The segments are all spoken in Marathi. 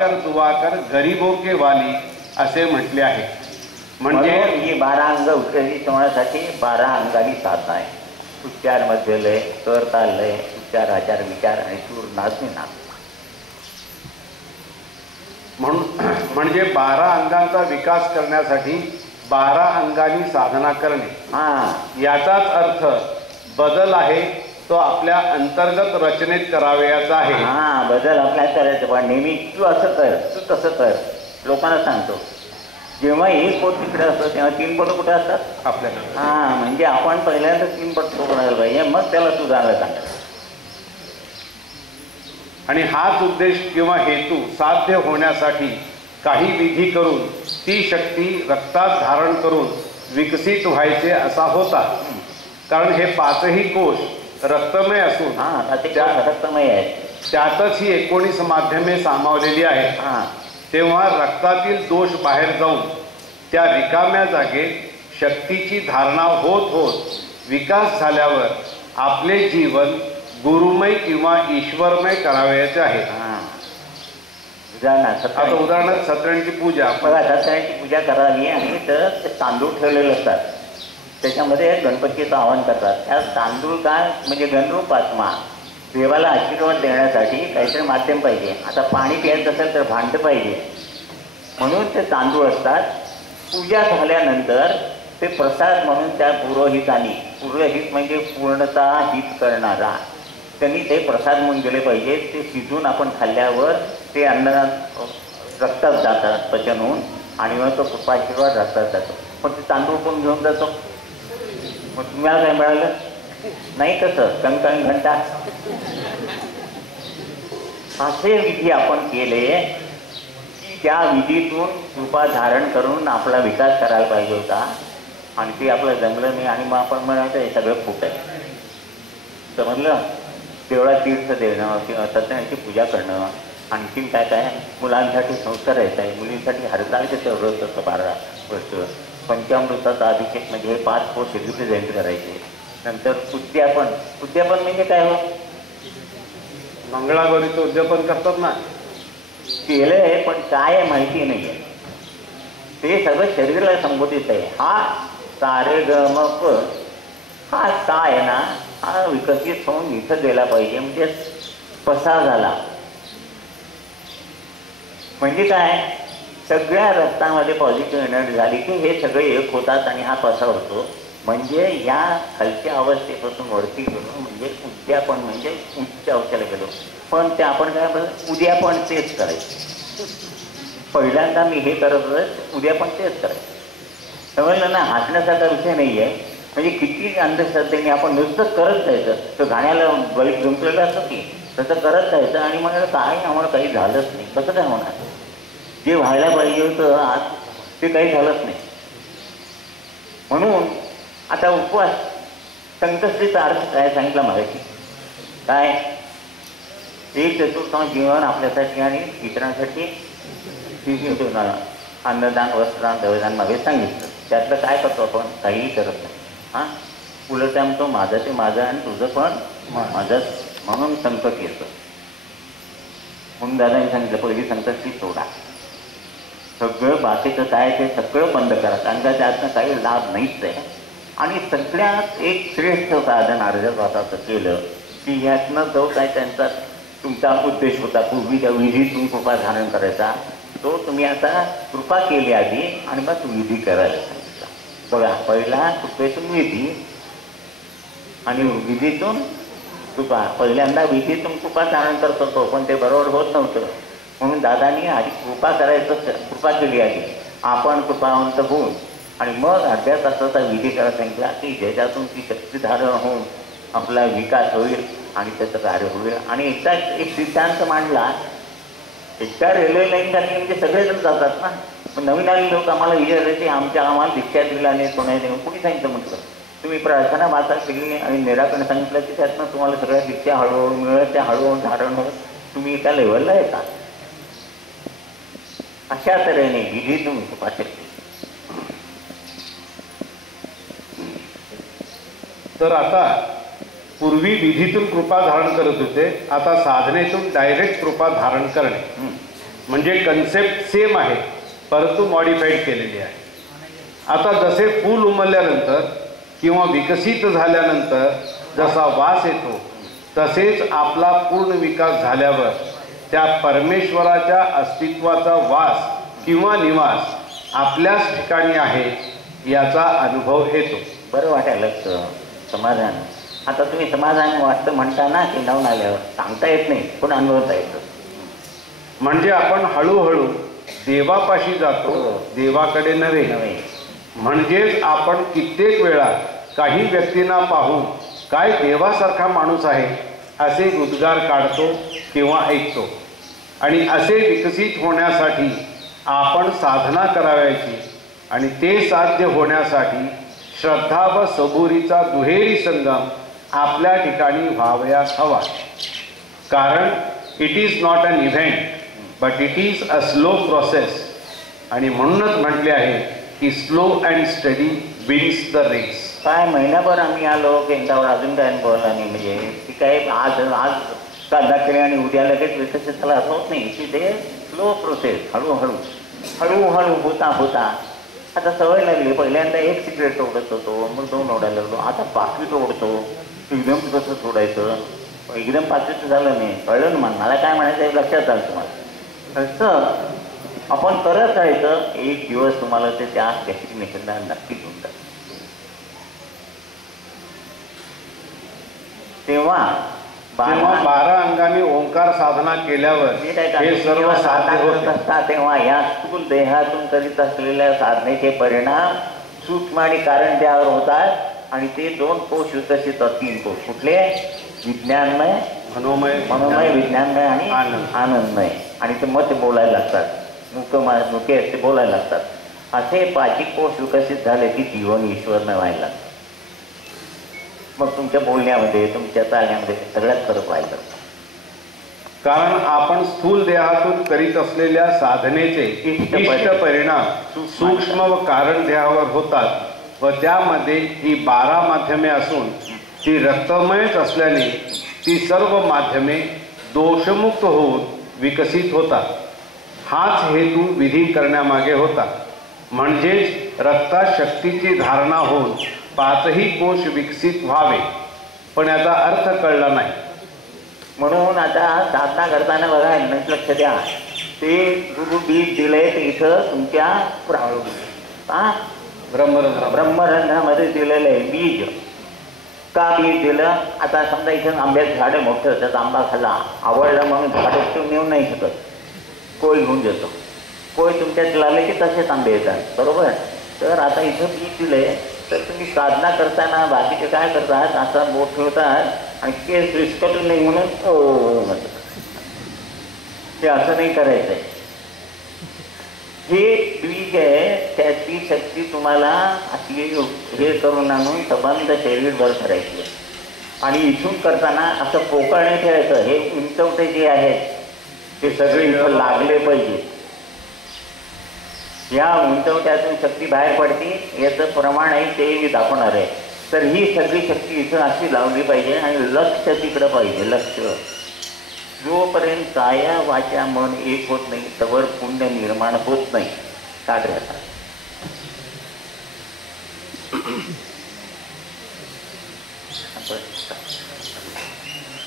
दुवाकर गरीबों के वाली असे म्हटले आहे. म्हणजे ही 12 अंग उत्कृष्ट होण्यासाठी 12 अंगांनी साधना आहे. उच्चार, मध्य लय, स्वर, ताल, लय, उच्चार, आचार, विचार आणि सूर, नाद, निनाद. म्हणजे 12 अंगांचा विकास करण्यासाठी 12 अंगांनी साधना करणे याचाच अर्थ बदल आहे तो आपल्या अंतर्गत रचनेत करावयाचा आहे. बदल आपल्याला करायचं, पण नेहमी तू असं कर, तू तसं कर. लोकांना सांगतो जेव्हा एक बोट तिकडे असतं तेव्हा 3 बोट कुठे असतात आपल्याला. म्हणजे आपण पहिल्यांदा 3 बोट करायला पाहिजे, मग त्याला सुधारलं सांगायचं. आणि हाच उद्देश किंवा हेतू साध्य होण्यासाठी काही विधी करून ती शक्ती रक्तात धारण करून विकसित व्हायचे असा होता. कारण हे 5ही कोश रक्तमय असून रक्तमय आहे, त्यातच ही 19 माध्यमे सामावलेली आहे. तेव्हा रक्तातील दोष बाहेर जाऊन त्या रिकाम्या जागेत शक्तीची धारणा होत होत विकास झाल्यावर आपले जीवन गुरुमय किंवा ईश्वरमय करावयाचे आहे. आता उदाहरणार्थ सत्यांची पूजा, बघा सत्यांची पूजा करावी आणि तर तांदूळ ठेवलेले असतात, त्याच्यामध्ये गणपतीचं आवाहन करतात. त्या तांदूळ काय म्हणजे गणरूप आत्मा देवाला आशीर्वाद देण्यासाठी काहीतरी माध्यम पाहिजे. आता पाणी प्यायचं असेल तर भांडं पाहिजे, म्हणून ते तांदूळ असतात. पूजा झाल्यानंतर ते प्रसाद म्हणून त्या पुरोहितांनी, पुरोहित म्हणजे पूर्णतः हित करणारा, त्यांनी ते प्रसाद म्हणून गेले पाहिजे. ते शिजून आपण खाल्ल्यावर ते अन्न रक्तात जातात पचन होऊन, आणि मग तो कृपाशीर्वाद रक्तात जातो. पण ते तांदूळ कोण घेऊन जातो? मग तुम्हाला काय मिळालं नाही. कसं कंकण घंटा असे विधी आपण केले की त्या विधीतून कृपा धारण करून आपला विकास करायला पाहिजे होता, आणि ते आपलं जमलं नाही. आणि मग आपण म्हणायचं हे सगळं फुट आहे. समजलं? तेवढा तीर्थ देणं किंवा सत्यनारायणाची पूजा करणं, आणखीन काय काय मुलांसाठी संस्कार यायचा आहे, मुलींसाठी हरताळचे व्रत असतं 12 वर्ष, पंचामृताचा अभिषेक म्हणजे हे 5 कोस शिर्डीचे जयंती करायचे. नंतर उद्यापन म्हणजे काय हो? मंगळागौरीचं उद्यापन करतात ना, केलंय पण काय माहिती नाही आहे. ते सगळं शरीराला संबोधित आहे. हा सारे ग म प, हा सा आहे ना, हा विकसित होऊन इथं गेला पाहिजे. म्हणजे पसा झाला म्हणजे काय, सगळ्या रक्तामध्ये पॉझिटिव्ह एनर्जी झाली की हे सगळे एक होतात आणि हा पसा होतो. म्हणजे या खालच्या अवस्थेपासून वरती गेलो म्हणजे उद्यापन, म्हणजे उच्च अवस्थेला गेलो. पण ते आपण काय म्हणतो, उद्या पण तेच करायचं. पहिल्यांदा मी हे करत होतं, उद्या पण तेच करायचं. समजलं ना? हसण्यासारखा विषय नाही आहे. म्हणजे किती अंधश्रद्धेने आपण नुसतं करत जायचं. तर गाण्याला बळी जुंपलेलं असतं की तसं करत जायचं आणि म्हणायला काय आम्हाला काही झालंच नाही. कसं काय होणार? जे व्हायला पाहिजे होतं आज ते काही झालंच नाही. म्हणून आता उपवास संकष्टीचा अर्थ काय सांगितला मागायची? काय? 1/4 जीवन आपल्यासाठी आणि इतरांसाठी अन्नदान, वस्त्रदान, देवदान मागे सांगितलं. त्यातलं काय करतो आपण? काहीही करत नाही. उलट म्हणतो माझं ते माझं आणि तुझं पण माझंच, म्हणून संकट येतं. म्हणून दादांनी सांगितलं पहिली संकष्टी सोडा, सगळं बाकीचं काय ते सगळं बंद करा, कारण का त्यातनं काही लाभ नाहीच आहे. आणि सगळ्यात एक श्रेष्ठ साधन अर्धस्वाताचं केलं की ह्यातनं जो काय त्यांचा तुमचा उद्देश होता पूर्वी त्या विधीतून कृपा धारण करायचा, तो तुम्ही आता कृपा केली आधी आणि मग विधी करायला सांगितला. बघा, पहिला कृपेतून विधी आणि विधीतून कृपा. पहिल्यांदा विधीतून कृपा धारण करत होतो पण ते बरोबर होत नव्हतं. म्हणून दादांनी आधी कृपा करायचं, कृपा केली आधी, आपण कृपावंत होऊन आणि मग अर्ध्या तासाचा विधी करायला सांगितला की ज्याच्यातून ती शक्ती धारण होऊन आपला विकास होईल आणि त्याचं कार्य होईल. आणि एकदा एक सिद्धांत मांडला, एकदा रेल्वे लाईन झाली म्हणजे सगळेजण जातात ना. पण नवीन आलेले लोक आम्हाला विचारायचे आम्हाला दीक्षा दिला नाही, कोणाही नाही. कुणी सांगितलं? म्हटलं तुम्ही प्रार्थना वाचा केली आणि निराकरण सांगितलं की त्यातनं तुम्हाला सगळ्या दीक्षा हळूहळू मिळत, त्या हळूहळू धारण होत तुम्ही एका लेवलला येतात. अशा तऱ्हेने विधीतून कृपा शक्ती. तर आता पूर्वी विधीतून कृपा धारण करत होते, आता साधनेतून डायरेक्ट कृपा धारण करणे म्हणजे कन्सेप्ट सेम आहे परंतु मॉडिफाईड केलेली आहे. आता जसे फूल उमलल्यानंतर किंवा विकसित झाल्यानंतर जसा वास येतो तसेच आपला पूर्ण विकास झाल्यावर त्या परमेश्वराच्या अस्तित्वाचा वास किंवा निवास आपल्याच ठिकाणी आहे याचा अनुभव येतो. बरं वाटायला समाधान. आता तुम्ही समाधान वाटतं म्हणता ना की नवून आल्यावर सांगता येत नाही पण अनुभवता येतं. म्हणजे आपण हळूहळू देवापाशी जातो, देवाकडे नव्हे. म्हणजेच आपण कित्येक वेळा काही व्यक्तींना पाहून काय देवासारखा माणूस आहे असे उद्गार काढतो किंवा ऐकतो. आणि असे विकसित होण्यासाठी आपण साधना करावयाची आणि ते साध्य होण्यासाठी श्रद्धा व सबुरीचा दुहेरी संगम आपल्या ठिकाणी व्हावयास हवा. कारण it is not an event but it is a slow process. आणि म्हणूनच म्हटले आहे की slow and steady wins the race. काय महिनाभर आम्ही आलो केंद्रावर अजून काय बोलला नाही. म्हणजे ती काय आज साधना केली आणि उद्या लगेच विकसित झाला असं होत नाही. की ते स्लो प्रोसेस, हळूहळू होता. आता सवय लागली. पहिल्यांदा एक सिगरेट ओढत होतो, मग 2 ओढायला लागलो. आता 5वीत ओढतो. एकदम कसं सोडायचं, एकदम 5वीत झालं नाही. कळलं ना मला काय म्हणायचं हे लक्षात आलं तुम्हाला. तसं आपण करत राहायचं. एक दिवस तुम्हाला ते त्या डेस्टिनेशनला नक्कीच होऊन जातं. तेव्हा 12 अंगाने ओंकार साधना केल्यावर हे सर्व साध्य होत असतात. तेव्हा या स्थूल देहातून करीत असलेल्या साधनेचे परिणाम सूक्ष्म आणि कारण देहावर होतात. आणि ते 2 कोश विकसित, 3 कोश कुठले? विज्ञानमय, मनोमय, विज्ञानमय आणि आनंदमय. आणि ते मग ते बोलायला लागतात. मुके ते बोलायला लागतात. असे 5 कोश विकसित झाले की जीवन ईश्वरमय व्हायला लागतं. मग तुमच्या बोलण्यामध्ये, तुमच्या चालण्यामध्ये सगळ्यात फरक व्हायला. कारण आपण स्थूल देहातून करीत असलेल्या साधनेचे इष्ट परिणाम सूक्ष्म व कारण देहावर होतात व त्यामध्ये ही 12 माध्यमे असून ती रक्तमयच असल्याने ती सर्व माध्यमे दोषमुक्त होऊन विकसित होतात. हाच हेतू विधी करण्यामागे होता. म्हणजेच रक्तात शक्तीची धारणा होऊन 5ही कोश विकसित व्हावे. पण याचा अर्थ कळला नाही. म्हणून आता साधना करताना बघा लक्ष द्या. ते गुरु बीज दिलंय ते इथं तुमच्या ब्रह्मरंध्रामध्ये दिलेलं आहे बीज. का बीज दिलं? आता समजा इथं आंब्याचं झाड मोठं, त्याचा आंबा खाल्ला, आवडला म्हणून झाडं ठेवून नेऊन नाही शकत. कोय घेऊन देतो. कोय तुमच्यात लागले की तसेच आंबे येतात. बरोबर. तर आता इथं बीज दिलंय. तर तुम्ही साधना करताना बाकीचे काय करतात, असा बोट ठेवतात आणि केस विस्कटून नाही म्हणून ते असं नाही करायचं आहे. हे बीज आहे, त्याची शक्ती तुम्हाला अशी हे करून आणून सबंध शरीरभर करायची आहे. आणि इथून करताना असं पोकळ नाही ठेवायचं. हे उंचवटे जे आहेत ते सगळे इथं लागले पाहिजे. या उंचवट्यातून शक्ती बाहेर पडते याचं प्रमाण आहे ते मी दाखवणार आहे. तर ही सगळी शक्ती इथं अशी लावली पाहिजे आणि लक्ष तिकडं पाहिजे. लक्ष जोपर्यंत काया वाचा मन एक होत नाही तवर पुण्य निर्माण होत नाही. काढण्याचा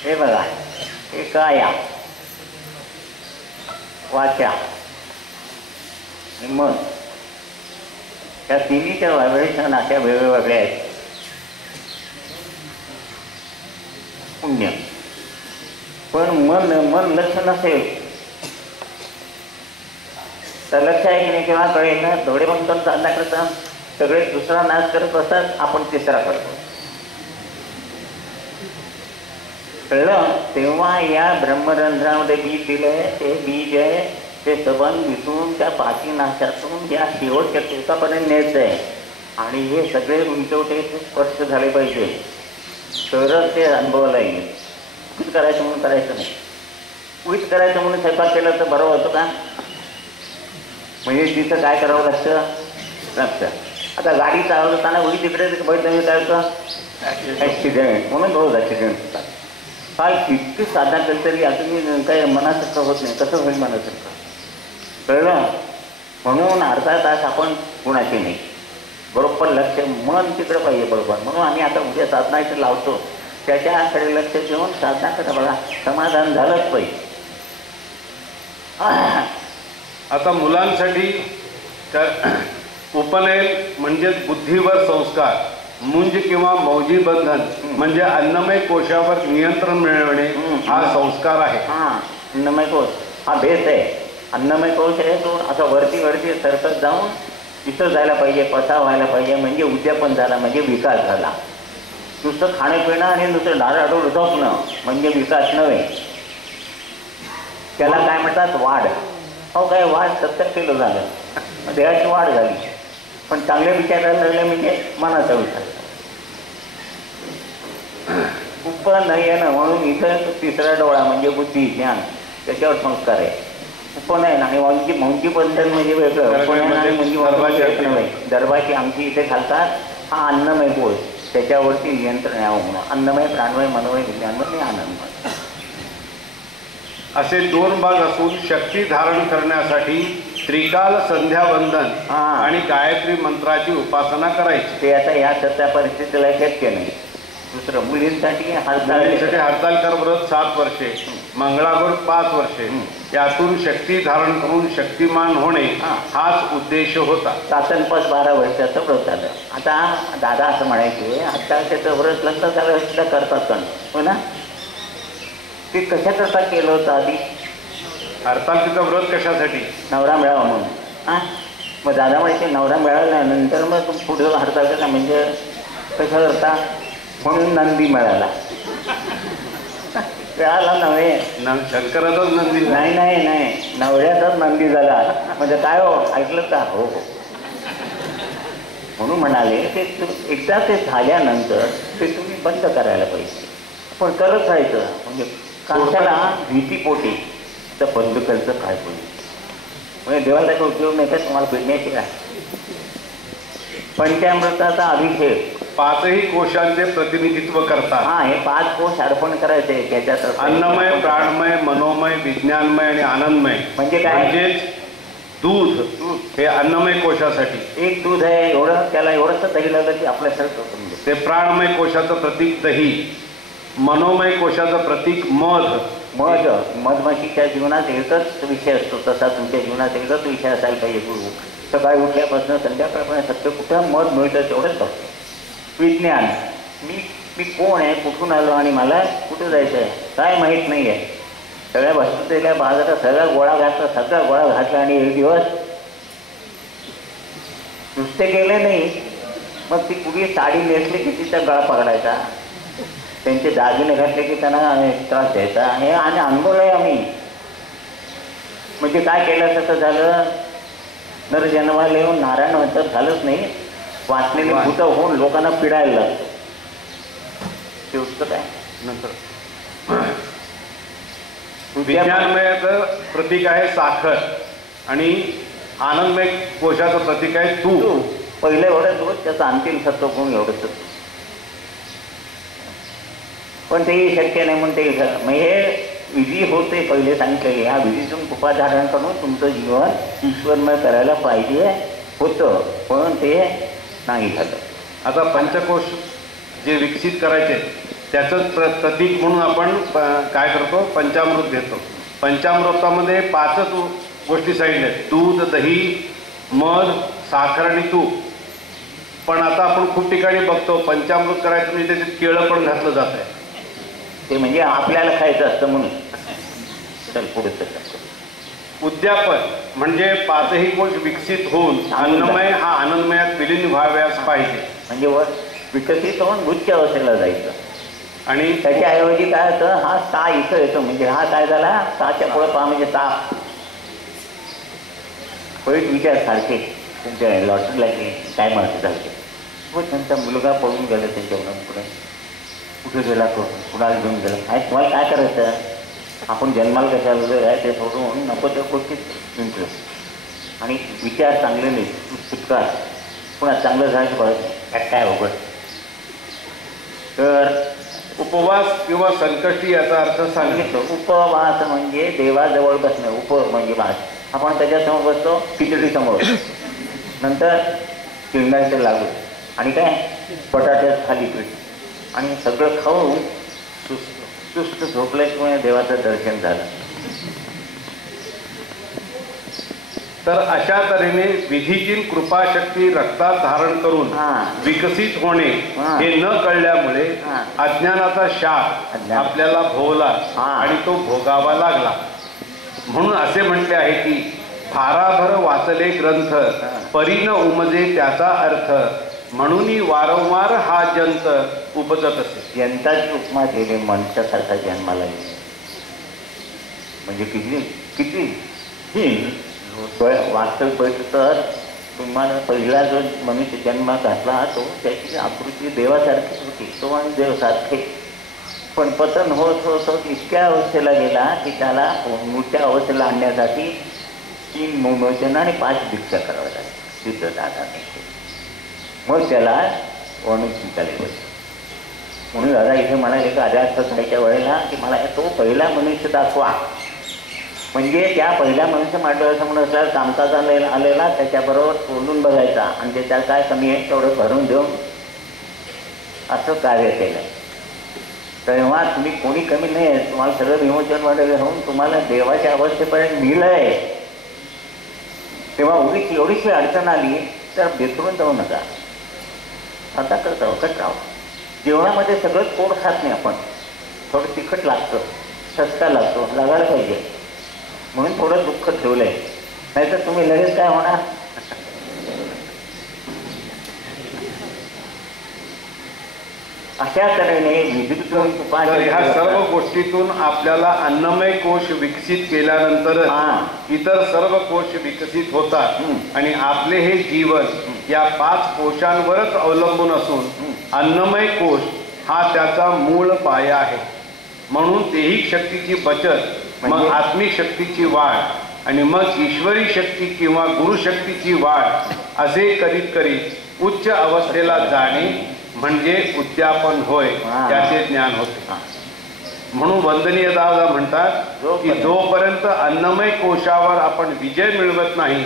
हे बघा, हे काया वाचा मन त्या तिन्हीच्या व्हायब्रेशन अशा वेगवेगळ्या आहेत. पुण्य पण मन लक्ष नसेल तर लक्ष आहे की नाही केव्हा कळेल ना. थोडे पण तर साधना करता सगळे दुसरा नाश करत असतात, आपण तिसरा करतो. कळलं? तेव्हा या ब्रह्मरंध्रामध्ये बीज दिलंय. ते बीज आहे ते सबंध विसरून त्या पाठीनाशातून या शेवटच्या टोकापर्यंत न्यायचं आहे. आणि हे सगळे उंचवटे स्पर्श झाले पाहिजे तरच ते अनुभवाला येईल. उगीच करायचं म्हणून करायचं नाही. उगीच करायचं म्हणून स्वयंपाक केला तर बरं होतं का? म्हणजे तिथं काय करावं लक्ष. आता गाडी चालवताना उडी तिकडे बैठक काय होतं, ॲक्सिडेंट म्हणून रोज ॲक्सिडेंट होतात. काल इतकी साधना केली तरी अजून काय मनासारखं होत नाही. कसं होईल मनासारखं? कळलं? म्हणून अर्धा तास आपण कुणाची नाही, बरोबर लक्ष मन तिकडं पाहिजे बरोबर. म्हणून आम्ही आता उद्या साधना इथे लावतो, त्याच्याकडे लक्ष देऊन साधना करा बघा, समाधान झालंच पाहिजे. आता मुलांसाठी उपनयन म्हणजेच बुद्धीवर संस्कार, मुंज किंवा मौजी बंधन म्हणजे अन्नमय कोशावर नियंत्रण मिळवणे हा संस्कार आहे. हा, अन्नमय कोश हा बेस आहे. अन्नमय कोश आहे तो असा वरती वरती सरकत जाऊन तिथं जायला पाहिजे, पसा व्हायला पाहिजे, म्हणजे उद्यापन झाला, म्हणजे विकास झाला. नुसतं खाणं पिणं आणि नुसतं डाळाडोळ झोपणं म्हणजे विकास नव्हे. त्याला काय म्हणतात? वाढ. हो काय, वाढ 70 किलो झालं, देहाची वाढ झाली, पण चांगले विचारायला लागले म्हणजे मनाचा विचार. उपनयन म्हणून इथं तिसरा डोळा म्हणजे बुद्धी ज्ञान, त्याच्यावर संस्कार आहे. उपनयन आणि मौंजी बंधन म्हणजे वेगळं. उपनयन आणि म्हणजे नव्हे. दरबाची आमची इथे घालतात. हा अन्नमय कोश, त्याच्यावरती नियंत्रण यावं म्हणून अन्नमय, प्राणमय, मनोमय, विज्ञानमय आणि आनंदमय असे 2 भाग असून शक्ती धारण करण्यासाठी त्रिकाल संध्यावंदन आणि गायत्री मंत्राची उपासना करायची. ते आता या सध्या परिस्थितीला शक्य नाही. दुसरं मुलींसाठी हरतालिका व्रत 7 वर्षे, मंगळागौर 5 वर्षे, यातून शक्ती धारण करून शक्तिमान होणे हाच उद्देश होता. सातनपास 12 वर्षाचं व्रत झालं. आता दादा असं म्हणायचे, आता त्याचं व्रत लग्न झालं सुद्धा करतात पण, हो ना? ते कशाकरता केलं होतं आधी? हरतालिकेचं व्रत कशासाठी? नवरा मिळावा म्हणून. हां, मग दादा म्हणायचे नवरा मिळाल्यानंतर मग तू पुढं हरतालिका म्हणजे कशा करता? म्हणून नंदी मिळाला. मिळाला नव्हे, शंकराचाच नंदी. नाही नाही नाही, नवऱ्याचाच नंदी झाला. म्हणजे काय हो, ऐकलं का? हो हो. म्हणून म्हणाले ते एकदा ते झाल्यानंतर ते तुम्ही बंद करायला पाहिजे, पण करत राहायचं. म्हणजे काशाला भीतीपोटी तर बंद करायचं काय पाहिजे, म्हणजे देवाला त्याचा उपयोग नाही तर तुम्हाला भेटण्याची काय. पंचामृताचा अभिषेक 5ही कोशांचे प्रतिनिधित्व करतात. हा, हे 5 कोश अर्पण करायचे. त्याच्यात अन्नमय, प्राणमय, मनोमय, विज्ञानमय आणि आनंदमय. म्हणजे काय? म्हणजेच दूध हे अन्नमय कोशासाठी एक दूध आहे, एवढं त्याला एवढंच दही लागलं की आपल्यासारखं. ते प्राणमय कोशाचं प्रतीक दही, मनोमय कोशाचं प्रतीक मध. मधमाशीच्या जीवनात एकच विषय असतो, तसा तुमच्या जीवनात एकच विषय असायला पाहिजे. गुरु सकाळी उठल्यापासून संध्याकाळपर्यंत सत्य कुठं मध मिळतं तेवढंच बघतो. विज्ञान, मी कोण आहे, कुठून आलो आणि मला कुठं जायचं आहे काय माहीत नाही आहे. सगळ्या वस्तूच्या बाजारात सगळा गोळा घातला आणि एक दिवस नुसते गेले नाही, मग ती कुठली साडी नेसली की तिचा गळा पकडायचा, त्यांचे दागिने घातले की त्यांना त्रास द्यायचा. हे आणि अनुभवलंय आम्ही. म्हणजे काय केलं तसं झालं, नर जन्माला येऊन नारायण म्हणतात झालंच नाही, वाचलेली भूतं होऊन लोकांना पिडायला लागलं. ते उत्तर काय नंतर विज्ञानमयाचं प्रतीक आहे साखर आणि आनंदमय कोशाचं प्रतीक आहे तूप. पहिलं एवढं दूध, त्याचं अंतिम सत्व गुण एवढंच. पण तेही शक्य नाही म्हणून ते मग हे विधी होते पहिले सांगितलेले. ह्या विधीतून कृपा धारण करून तुमचं जीवन ईश्वरमय करायला पाहिजे होतं, पण ते नाही झालं. आता पंचकोश जे विकसित करायचे त्याचंच प्रतीक म्हणून आपण काय करतो, पंचामृत घेतो. पंचामृतामध्ये 5च गोष्टी सांगितल्या, दूध, दही, मध, साखर आणि तूप. पण आता आपण खूप ठिकाणी बघतो पंचामृत करायचं म्हणजे त्याच्यात केळं पण घातलं जात आहे. ते म्हणजे आपल्याला खायचं असतं म्हणून. चल पुढे उद्यापन म्हणजे 5ही कोश विकसित होऊन अन्नमय हा आनंदमयात विलीन व्हाव्यास पाहिजे. म्हणजे वर विकसित होऊन उच्च अवस्थेला जायचं. आणि त्याच्याऐवजी काय होतं, हा सा इथं येतो. म्हणजे हा काय झाला, साच्या पुढे पहा म्हणजे सा. वाईट विचार सारखे तुमच्या लॉटरीला की काय माहिती झाले. व त्यांचा मुलगा पळून गेला त्यांच्या पुढे. कुठे गेला तो, कुणाला घेऊन गेला, काय तुम्हाला काय करायचं, आपण जन्माला कशाला वगैरे आहे ते सोडून नको त्या गोष्टीत इंटरेस्ट. आणि विचार चांगले नाही, सुटका पुन्हा चांगलं झालं पाहिजे काय अवघड. तर उपवास किंवा संकष्टी याचा अर्थ सांगितलं. उपवास म्हणजे देवाजवळ बसणं. उप म्हणजे वास, आपण त्याच्यासमोर बसतो, खिचडी समोर, नंतर शेंगदाण्याचे लाडू आणि काय बटाट्यात थालीपीठ आणि सगळं खाऊन सुस्त झोपल्याशिवाय देवाचं दर्शन झालं. तर अशा तऱ्हेने विधीतील कृपाशक्ती रक्तात धारण करून विकसित होणे हे न कळल्यामुळे अज्ञानाचा शाप आपल्याला भोवला आणि तो भोगावा लागला. म्हणून असे म्हटले आहे की भाराभर वाचले ग्रंथ परी न उमजे त्याचा अर्थ, म्हणून वारंवार हा जंत उपजत असे. यंत्राची उपमा केली मनुष्यासारखा जन्माला येईल म्हणजे किती किती ही वास्तविक बघितलं तर तुम्हाला पहिला जो मनुष्य जन्म घातला तो त्याची आकृती देवासारखीच होती, तो आणि देवसारखे. पण पतन होत होत होत इतक्या अवस्थेला गेला की त्याला मोठ्या अवस्थेला आणण्यासाठी 3 मोमोचन आणि 5 भिक्षा कराव्या लागल्या. तिथं दादा नाही, मग त्याला वणुकीकडे बसलं. म्हणून दादा इथे म्हणाले की आजास्त खायच्या वेळेला की मला तो पहिला मनुष्य दाखवा. म्हणजे त्या पहिल्या मनुष्य मांडवासमोर असल्यावर कामकाज आलेला त्याच्याबरोबर तोंडून बघायचा आणि त्याच्यात काय कमी आहे तेवढं भरून देऊन असं कार्य केलं. तेव्हा तुम्ही कोणी कमी नाही आहे, तुम्हाला सगळं विमोचन वगैरे होऊन तुम्हाला देवाच्या अवस्थेपर्यंत नेलं आहे. तेव्हा एवढीशी अडचण आली तर बेसरून जाऊ नका, आता करता कट राहा. जेवणामध्ये सगळं पोट खात नाही आपण, थोडं तिखट लागतं, ठसका लागतो, लागायला पाहिजे म्हणून थोडं दुःख ठेवलं आहे. नाहीतर तुम्ही लगेच काय होणार. अशा तऱ्हेने विविध ह्या सर्व गोष्टीतून आपल्याला अन्नमय कोश विकसित केल्यानंतर इतर सर्व कोश विकसित होतात आणि आपले हे जीवन या 5 कोशांवरच अवलंबून असून अन्नमय कोश हा त्याचा मूळ पाया आहे. म्हणून देहिक शक्तीची बचत, मग आत्मिक शक्तीची वाढ आणि मग ईश्वरी शक्ती किंवा गुरुशक्तीची वाढ असे करीत करीत उच्च अवस्थेला जाणे म्हणजे उद्यापन होय, त्याचे ज्ञान होते. म्हणून वंदनीय दादा म्हणतात की जोपर्यंत अन्नमय कोशावर आपण विजय मिळवत नाही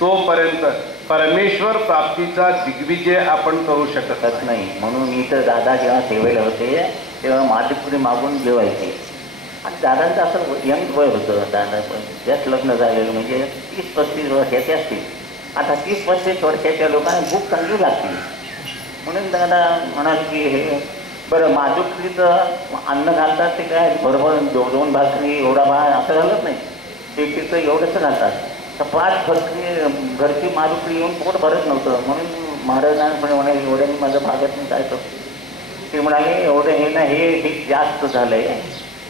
तोपर्यंत परमेश्वर प्राप्तीचा दिग्विजय आपण करू शकत नाही. म्हणून इथं दादा जेव्हा सेवेला होते तेव्हा मातेपुरी मागून जेवायचे आणि दादांचं असं यंग वय होतं. दादा जास्त लग्न झालेलं म्हणजे 30-35 वर्षाचे असतील. आता 30-35 वर्षाच्या लोकांना भूक चांगली लागते. म्हणून दादा म्हणाले की हे बरं माधुकरीचं अन्न घालतात ते काय बरोबर 2 भाकरी एवढा असं घालत नाही, ते तिथं एवढंच घालतात. तर 5 भाकरी घरची माधुकरी येऊन पोट भरत नव्हतं. म्हणून महाराजांकडे म्हणाले एवढ्याने माझं भागत नाही काय करतो. ते म्हणाले एवढं हे ना हे जास्त झालं आहे,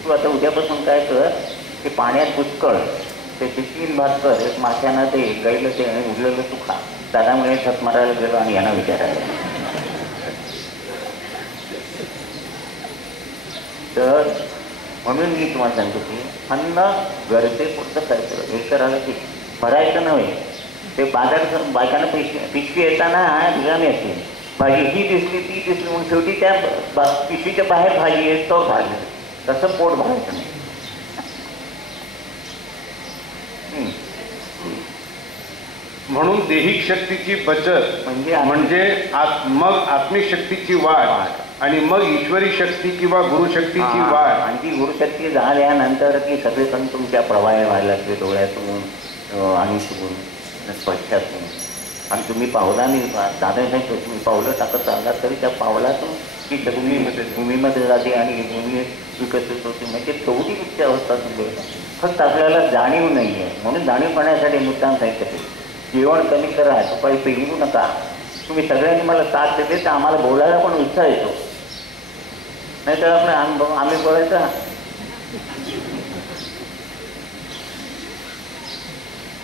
तू आता उद्यापासून काय कर ते पाण्यात पुष्कळ त्याचे 3 भात कर, एक माथ्यानं ते गाईलं ते आणि उरलेलं तू खा. दादामुळे छत मारायला गेलो आणि यांना विचारायला. तर म्हणून मी तुम्हाला सांगतो की अन्न गरजेपुरतं करायचं, हे करायला की भरायचं नव्हे. ते बाजारात बायकांना पिशवी येताना ठिकाणी असते, भाजी ही दिसली ती दिसली म्हणून शेवटी त्या पिशवीच्या बाहेर भाजी येत तो भाजी, तसं पोट भरायचं नाही. म्हणून देहिक शक्तीची बचत म्हणजे मग आत्मिक शक्तीची वाढ आणि मग ईश्वरी शक्ती किंवा गुरुशक्तीची वाढ. आणि ती गुरुशक्ती झाल्यानंतर की सगळे सण तुमच्या प्रवाह व्हायला लागले डोळ्यातून आणि स्पर्शातून. आणि तुम्ही पावलाने दादा नाही तुम्ही पावलं टाकत आला तरी त्या पावलातून ती भूमीमध्ये जाते आणि भूमी विकसित होते. म्हणजे तेवढी उच्च अवस्था तुम्ही फक्त आपल्याला जाणीव नाही आहे. म्हणून जाणीव करण्यासाठी मुद्दाम सांगितलं जेवण कमी करा, दुपारी पेंगू नका. तुम्ही सगळ्यांनी मला साथ देते तर आम्हाला बोलायला पण उत्साह येतो. नाहीतर आपण आम्ही बोलायचं.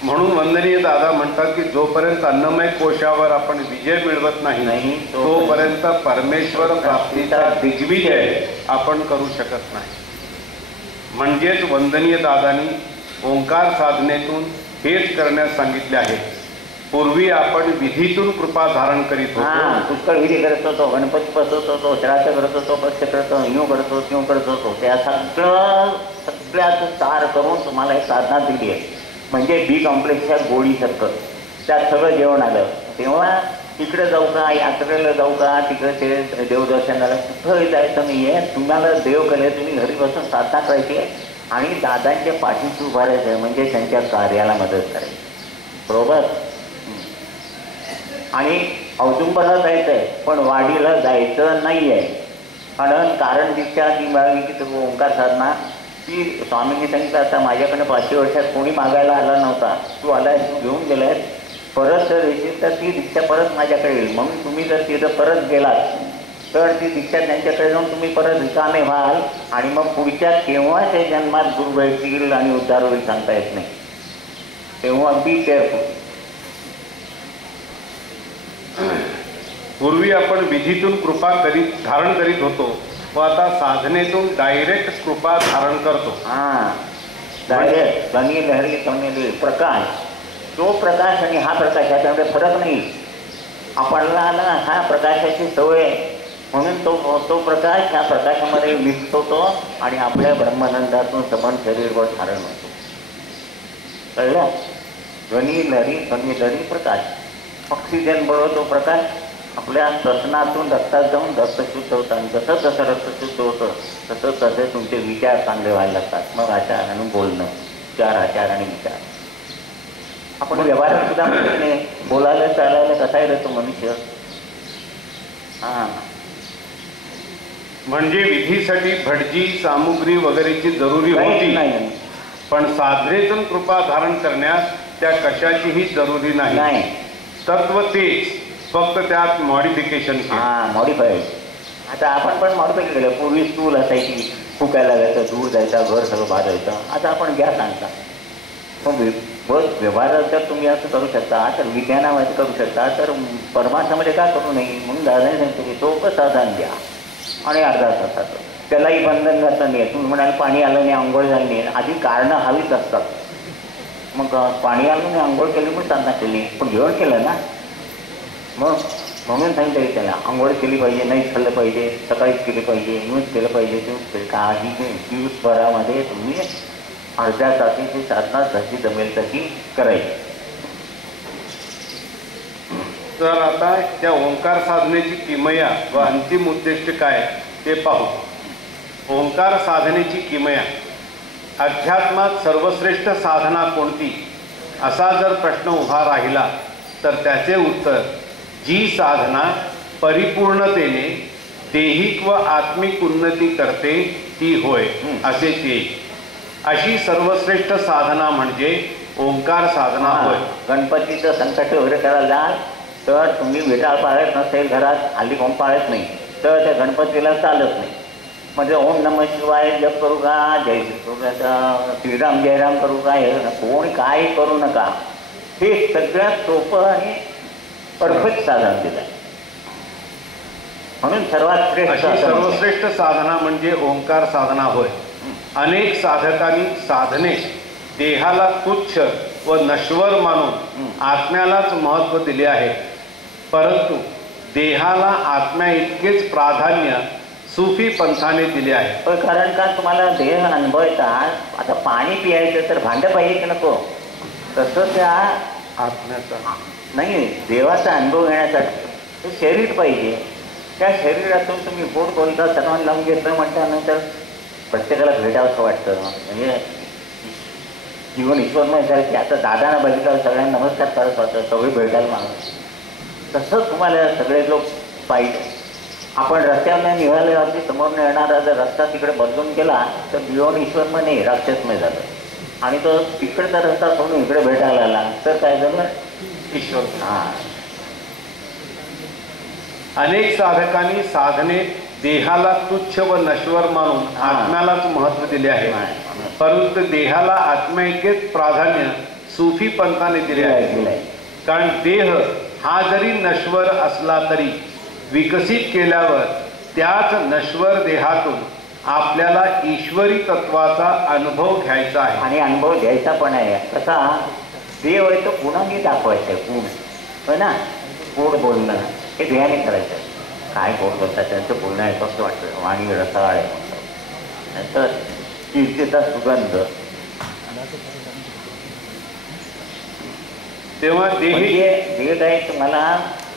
म्हणून वंदनीय दादा म्हणतात की जोपर्यंत अन्नमय कोशावर आपण विजय मिळवत नाही तोपर्यंत परमेश्वर प्राप्तीचा दिग्विजय आपण करू शकत नाही. म्हणजेच वंदनीय दादांनी ओंकार साधनेतून हेच करण्यास सांगितले आहे. पूर्वी आपण विधीतून कृपा धारण करीत होतो, पुष्कळ विधी करत होतो, गणपती बसवत होतो, श्राद्ध करत होतो, पक्ष करतो, न्यू करतो, क्यू करत होतो. त्या सगळ्यात सार करून तुम्हाला एक साधना दिली आहे. म्हणजे बी कॉम्प्लेक्सच्या गोळीसारखं त्यात सगळं जेवण आलं. तेव्हा इकडे जाऊ का, यात्रेला जाऊ का, तिकडे ते देवदर्शनाला कुठंही जायचं नाही आहे. तुम्हाला देव केले, तुम्ही घरी बसून साधना करायची आहे आणि दादांच्या पाठीशी उभा राहायचं आहे, म्हणजे त्यांच्या कार्याला मदत करायची. बरोबर. आणि औदुंबरला जायचं आहे पण वाडीला जायचं नाही आहे. कारण दीक्षा ती मिळाली की तो ओंकार साधना ती स्वामींनी सांगितलं, आता माझ्याकडनं 500 वर्षात कोणी मागायला आला नव्हता, तू आलाय, तू घेऊन गेलाय, परत जर येशील तर ती दीक्षा परत माझ्याकडे येईल. म्हणून तुम्ही जर तिथं परत गेलात तर ती दीक्षा त्यांच्याकडे जाऊन तुम्ही परत रिकामे व्हाल आणि मग पुढच्या केव्हा ते जन्मात गुरु भेटतील आणि उद्धार होईल सांगता येत नाही. तेव्हा बी केअरफुल. पूर्वी आपण विधीतून कृपा धारण करीत होतो व आता साधनेतून डायरेक्ट कृपा धारण करतो. डायरेक्ट गणी लहरी कमी प्रकाश, तो प्रकाश आणि हा प्रकाश याच्यामध्ये फरक नाही. आपल्याला ना हा प्रकाशाची सवय म्हणून तो प्रकाश ह्या प्रकाशामध्ये मिक्स होतो आणि आपल्या ब्रह्मानंदातून सबंध शरीरवर धारण होतो. कळलं? ध्वनी लहरी ध्वनी लहरी प्रकाश. ऑक्सिजन बरोबर तो प्रकाश आपल्या श्वसनातून रक्तात जाऊन रक्त शुद्ध होतं आणि जसं जसं रक्त शुद्ध होतं तसं तसे तुमचे विचार चांगले व्हायला लागतात. मग आचार आणि बोलणं, चार आचार आणि विचार. आपण व्यवहारात सुद्धा म्हणजे बोलायला चालायला कसा येतो मनुष्य. म्हणजे विधीसाठी भटजी सामुग्री वगैरेची जरुरी होती नाही, पण साधनेतून कृपा धारण करण्यास त्या कशाचीही जरुरी नाही. तत्व तेच, फक्त त्यात मॉडिफिकेशन. मॉडिफाईड. आता आपण पण मॉडिफाईड केलं. पूर्वी स्टूल असायची, फुकायला लागायचं, दूर जायचा, घर सगळं भाजायचं. आता आपण गॅस आणता. मग व्यवहारात जर तुम्ही असं करू शकता तर विज्ञानामध्ये करू शकता तर परमार्थामध्ये का करू नये. म्हणून दादाने सांगतो की सोपं साधन द्या आणि अर्धा तासाचं. त्यालाही बंधन घातलं नाही. तुम्ही म्हणाल पाणी आलं नाही, आंघोळ झाली नाही, आधी कारणं हवीच असतात. मग पाणी आलं नाही, आंघोळ केली पण साधना केली, पण जेवण केलं ना. मग म्हणून सांगितलं त्याला आंघोळ केली पाहिजे, नाही खाल्लं पाहिजे, सकाळीच केली पाहिजे, न्यूज केलं पाहिजे. काही दिवसभरामध्ये तुम्ही अर्ध्या तासाची साधना जशी जमेल तशी करायची. तर आता त्या ओंकार साधनेची किमया व अंतिम उद्दिष्ट काय ते पाहू. ओंकार साधनेची किमया. अध्यात्मात सर्वश्रेष्ठ साधना कोणती असा जर प्रश्न उभा राहिला तर त्याचे उत्तर जी साधना परिपूर्णतेने देहिक व आत्मिक उन्नती करते ती होय असेच येईल. अशी सर्वश्रेष्ठ साधना म्हणजे ओंकार साधना होय. गणपतीचं संकट वगैरे करायला जाल तर तुम्ही विटाळ पाळत नसेल घरात, हल्ली कोण पाळत नाही, तर त्या गणपतीला चालत नाही. म्हणजे ओम नमः शिवाय जप करू का, जय श्रीराम जयराम करू का, हे कोणी काय करू नका. हे सगळ्यात सोपं आणि परफेक्ट साधन दिलं. म्हणून सर्वात श्रेष्ठ सर्वश्रेष्ठ साधना म्हणजे ओंकार साधना होय. अनेक साधकांनी साधने देहाला तुच्छ व नश्वर मानून आत्म्यालाच महत्त्व दिले आहे. परंतु देहाला आत्म्या इतकेच प्राधान्य सुफी पंथाने दिले आहे. कारण का तुम्हाला देह अनुभवतात. आता पाणी पियायचं तर भांडं पाहिजे की नको, तसं त्या आत्म्याचा नाही देवाचा अनुभव घेण्यासाठी शरीर पाहिजे. त्या शरीरातून तुम्ही गोड बोलता, सर्वांना लावून घेतलं म्हटल्यानंतर प्रत्येकाला भेटावं असं वाटतं. म्हणजे जीवन ईश्वरमय झालं की आता दादांना बघितलं सगळ्यांना नमस्कार करत होतं, सगळे भेटायला मागत. तसं तुम्हाला सगळे लोक पाहिजे. आपण रस्त्यानं निघाल्यावरती समोरनं येणारा जर रस्ता तिकडे बदलून गेला तर जीवन ईश्वरमय नाही, राक्षसमय झालं. आणि तो तिकडचा रस्ता सोडून इकडे भेटायला आला तर काय झालं, ईश्वर. अनेक साधकांनी साधने देहाला तुच्छ व नश्वर मानून आत्म्यालाच महत्त्व दिले आहे. परंतु देहाला आत्म्याइतकेच प्राधान्य सुफी पंथाने दिले आहे. कारण देह हा जरी नश्वर असला तरी विकसित केल्यावर त्याच नश्वर देहातून आपल्याला ईश्वरी तत्वाचा अनुभव घ्यायचा आहे. आणि अनुभव घ्यायचा पण आहे. कसा देव आहे तो गुणांनी दाखवायचा आहे. गुण होय ना, गोड बोलणं हे देहाने करायचं आहे. काय गोड बोलतात त्यांचं बोलणं आहे कसं वाटतं, वाणी रसाळ आहे म्हणतात. नंतर कीर्तीचा सुगंध तेव्हा देही म्हणजे जे काही तुम्हाला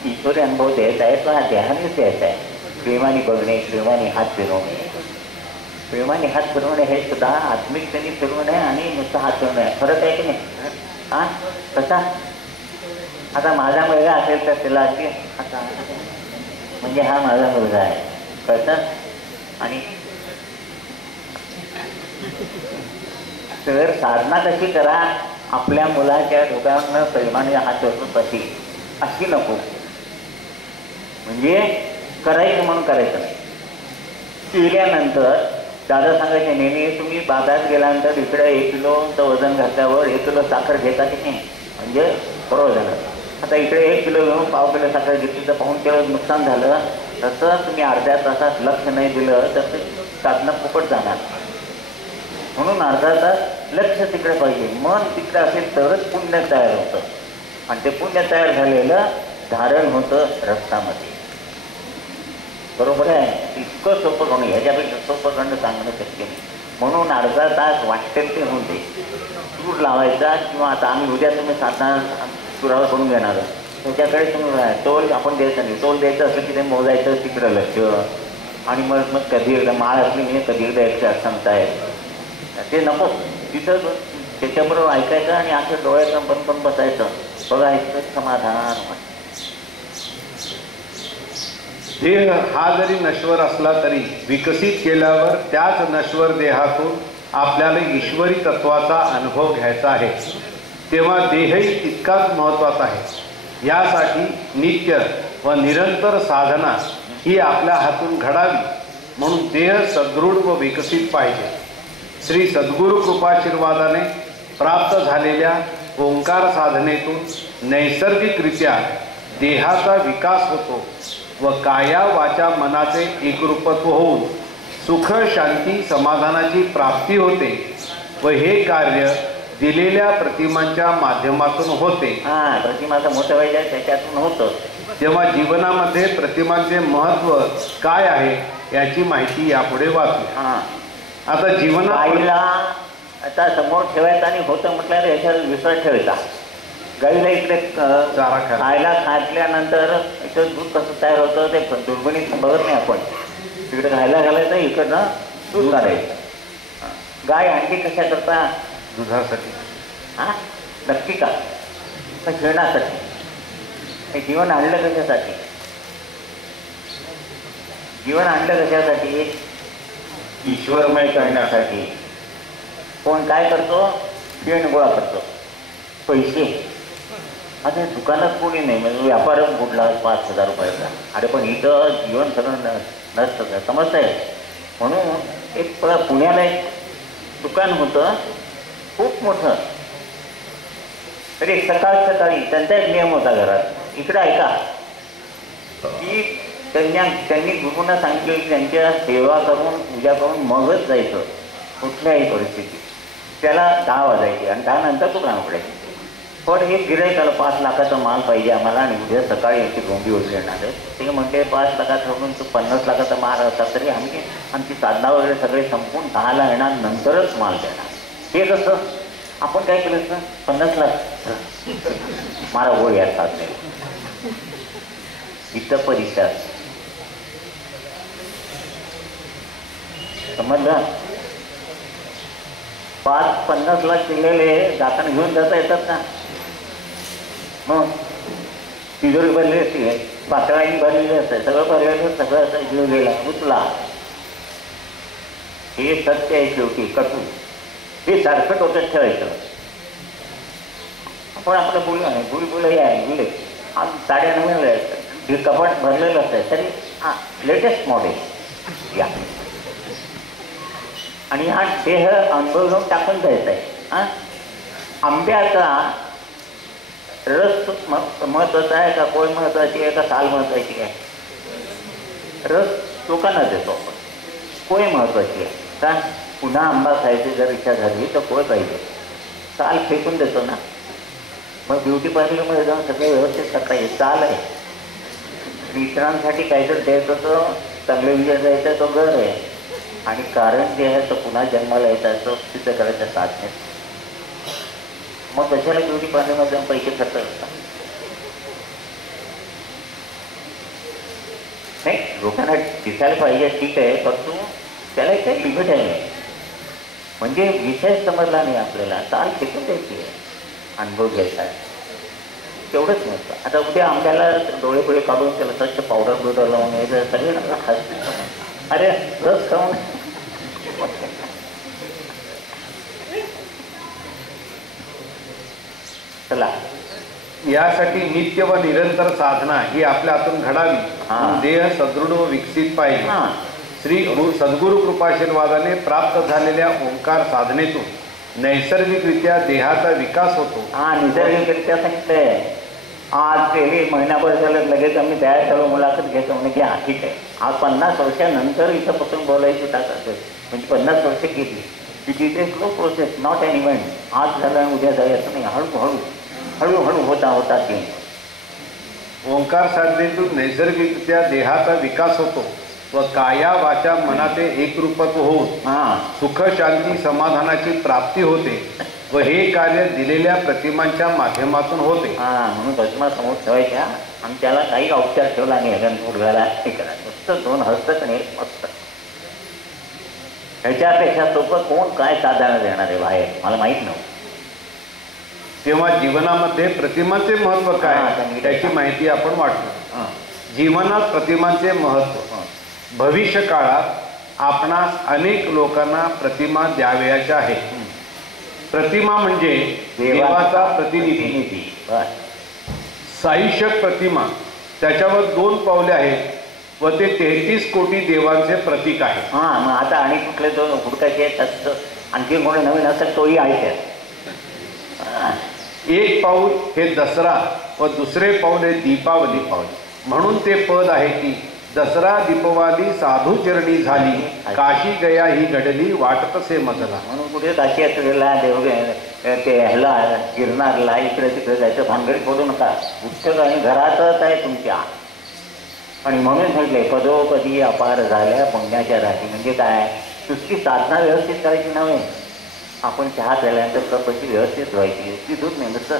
ईश्वरी अनुभव द्यायचा आहे तो हा देहानेच द्यायचा आहे. प्रेमाने बघणे, प्रेमाने हात फिरवणे. प्रेमाने हात फिरवणे हे सुद्धा आत्मिकतेने फिरवणे आणि नुसतं हात फिरवणे फरक आहे की नाही? हा कसा? आता माझा मुलगा असेल तर त्याला अशी आता म्हणजे हा माझा मुलगा आहे कळतं. आणि तर साधना कशी करा, आपल्या मुलाच्या डोक्यावरनं प्रेमाने हात धरून तशी अशी नको. म्हणजे करायचं म्हणून करायचं नाही. केल्यानंतर दादा सांगायचे नेहमी तुम्ही बाजारात गेल्यानंतर इकडे 1 किलोचं वजन घातल्यावर 1 किलो साखर घेता की नाही, म्हणजे बरोबर झालं. आता इकडे 1 किलो घेऊन 1/2 किलो साखर घेतली तर 1/2 किलो नुकसान झालं. तसं तुम्ही अर्ध्या तासात लक्ष नाही दिलं तर ते साधनं फुकट जाणार. म्हणून अर्धा तास लक्ष तिकडे पाहिजे, मन तिकडे असेल तरच पुण्य तयार होतं. आणि ते पुण्य तयार झालेलं धारण होतं रक्तामध्ये. बरोबर आहे. इतकं सोपं करणं, ह्याच्यापेक्षा सोपं करणं सांगणं शक्य नाही. म्हणून अर्धा तास वाटेल ते होऊन दे. सूर लावायचा किंवा आता आम्ही उद्या तुम्ही साधना सुरावर करून घेणार त्याच्याकडे तुम्ही टोल आपण द्यायचं नाही. टोल द्यायचं असेल की ते मोजायचं तिकडं लक्ष. आणि मग कधी एकदा माळ असली म्हणजे कधी एकदा 108 सांगतायत ते नको. तिथं त्याच्याबरोबर ऐकायचं आणि असं डोळ्याचं बंद करून बसायचं. बघा इतकं समाधान. देह हा जरी नश्वर असला तरी विकसित केल्यावर त्याच नश्वर देहातून आपल्याला ईश्वरी तत्वाचा अनुभव घ्यायचा आहे. तेव्हा देहही तितकाच महत्त्वाचा आहे. यासाठी नित्य व निरंतर साधना ही आपल्या हातून घडावी. म्हणून देह सदृढ व विकसित पाहिजे. श्री सद्गुरु कृपाशीर्वादाने प्राप्त झालेल्या ओंकार साधनेतून नैसर्गिकरित्या देहाचा विकास होतो व काया वाचा मनाचे एकरूपत्व होऊन सुख शांती समाधानाची प्राप्ती होते व हे कार्य दिलेल्या प्रतिमांच्या माध्यमातून होते. प्रतिमाचं मोठं व्हायचं त्याच्यातून होतं. तेव्हा जीवनामध्ये प्रतिमांचे महत्त्व काय आहे याची माहिती यापुढे वाचू. आता जीवनाला आता समोर ठेवायचं आणि होतं म्हटल्यावर याच्यावर विश्वास ठेवायचा. गाईला इकडे चारा खायला खाटल्यानंतर इथं दूध कसं तयार होतं ते दुर्बिणीत बघत नाही आपण. तिकडे खायला घालायचं इकडनं दूध काढायचं. गाय आणखी कशा करता? दुधासाठी. हां नक्की का? पण खेळण्यासाठी. हे जीवन आणलं कशासाठी? जीवन आणलं कशासाठी? ईश्वरमय करण्यासाठी. कोण काय करतो? शेण गोळा करतो. पैसे. आता दुकानात कोणी नाही म्हणजे व्यापारच बुडला 5,000 रुपयाचा. अरे पण इथं जीवन सगळं नसतं समजतंय. म्हणून एक पुण्याला एक दुकान होतं खूप मोठं. तरी सकाळी त्यांचा एक नियम होता घरात. इकडं ऐका की त्यांनी गुरुंना सांगितलं की त्यांच्या सेवा करून पूजा करून मगच जायचं कुठल्याही परिस्थितीत. त्याला 10 वाजायची आणि 10 नंतर दुकान उघडायची. पण एक गिऱ्हाईकाला 5 लाखाचा माल पाहिजे आम्हाला आणि उद्या सकाळी याची गोंडी उडली येणार आहे. ते म्हणते 5 लाखात ठरवून तू 50 लाखाचा माल असता तरी आमची साधना वगैरे सगळे संपून 10ला येणार नंतरच माल देणार. हे कसं? आपण काय केलं असतं? 50 लाख मारा गोळ या साधने इथं परिसर समजलं. 50 लाख दिलेले दाखल घेऊन जाता येतात ना. मग तिजोरी भरली असते, पातळाईने भरलेली असते, सगळं भरलेलं सगळं असं घेऊन उचला. हे सत्य आहे शेवटी. कटू हे सारखं डोक्यात ठेवायचं. आपण आपलं बुल हे आहे बुले आज साड्या नवीन हे कपाट भरलेलं असतं तरी लेटेस्ट मॉडेल या. आणि हा देह अनुभव घेऊन टाकून जायचा आहे. आंब्याचा रस महत्वाचा आहे का कोय महत्वाची आहे का साल महत्वाची आहे? रस लोकांना देतो आपण. कोय महत्वाची आहे का? पुन्हा आंबा खायची जर इच्छा झाली तर कोय पाहिजे. साल फेकून देतो ना. मग ब्युटी पार्लरमध्ये जाऊन सगळे व्यवस्थित करता येईल. साल आहे. इतरांसाठी काहीतरी द्यायचं तर चांगले विजय द्यायचा तो घर आहे. आणि कारण जे आहे तो पुन्हा जन्माला येतात तो सिद्ध करायच्या साधनेत. मग कशाला ब्युटी पार्लरमध्ये जाऊन पैसे खर्च करतात? नाही, लोकांना दिसायला पाहिजे ठीक आहे, परंतु त्याला एक काही लिमिट आहे. म्हणजे विषय समजला नाही आपल्याला, ताल फेकून द्यायची आहे, अनुभव घ्यायचा आहे, तेवढंच नसतं. आता उद्या आमच्याला डोळे डोळे काढून त्याला स्वच्छ पावडर बिवडर लावून यायचं, सगळे हसतील. अरे रस खाऊन चला. यासाठी नित्य व निरंतर साधना ही आपल्या हातून घडावी. हा. देह सदृढ व विकसित पाहिजे. हां, श्री सद्गुरु कृपाशीर्वादाने प्राप्त झालेल्या ओंकार साधनेतून नैसर्गिकरित्या देहाचा विकास होतो. हा निसर्गरित्या सांगितलंय. आज ते हे महिनाभर झालं, लगेच आम्ही तयार झालो, मुलाखत घेतो म्हणजे की हा ठीक आहे. आज 50 वर्षानंतर इथंपासून बोलायची ताकद आहे. म्हणजे 50 वर्ष केली की तिथे slow process, not an event. आज झालं आणि उद्या जायचं नाही, हळूहळू हळूहळू होता होता ते. ओंकार साधनेतून नैसर्गिकरित्या देहाचा विकास होतो व काया वाचा मनाचे एकरूपत्व होऊन हां, सुख शांती समाधानाची प्राप्ती होते व हे कार्य दिलेल्या प्रतिमांच्या माध्यमातून होते. हां, म्हणून प्रतिमा समोर ठेवायच्या आणि त्याला काही औपचार ठेवला नाही. अगं उडवायला हे करा, नुसतं 2 हस्तक आणि एक मस्त. ह्याच्यापेक्षा सोपं कोण काय साधना देणार आहे बाहेर, मला माहीत नव्हतं. तेव्हा जीवनामध्ये प्रतिमांचे महत्व हा, काय सांगितलं. त्याची माहिती आपण वाटतो. हां, जीवनात प्रतिमांचे महत्व. हां, भविष्य काळात आपणास अनेक लोकांना प्रतिमा द्यावयाच्या आहेत. प्रतिमा म्हणजे देवाचा प्रतिनिधी. बस. साईशक प्रतिमा, त्याच्यावर 2 पावले आहेत व ते 33 कोटी देवांचे प्रतीक आहे. हां, मग आता आणि कुठले 2 हुडकायचे आहेत असतं, आणखी कोणी नवीन असेल तोही आहे त्यात. एक पाऊल हे दसरा व दुसरे पाऊल हे दीपावली. म्हणून ते पद आहे की दसरा दीपवाली साधू चरणी झाली, काशी गया ही घडली वाटतसे मजला. म्हणून कुठे काशी यात्रेला देव ते ह्याला गिरणारला इकडे तिकडे जायचं भानगडी पडू नका. उत्सव आणि घरातच आहे तुमच्या. आणि म्हणून म्हटले पदोपदी अपार झाल्या पुण्याच्या राशी. म्हणजे काय, नुसती साधना व्यवस्थित करायची नव्हे, आपण चहा प्यायल्यानंतर कपची व्यवस्थित व्हायची. ती दूध नाही नुसतं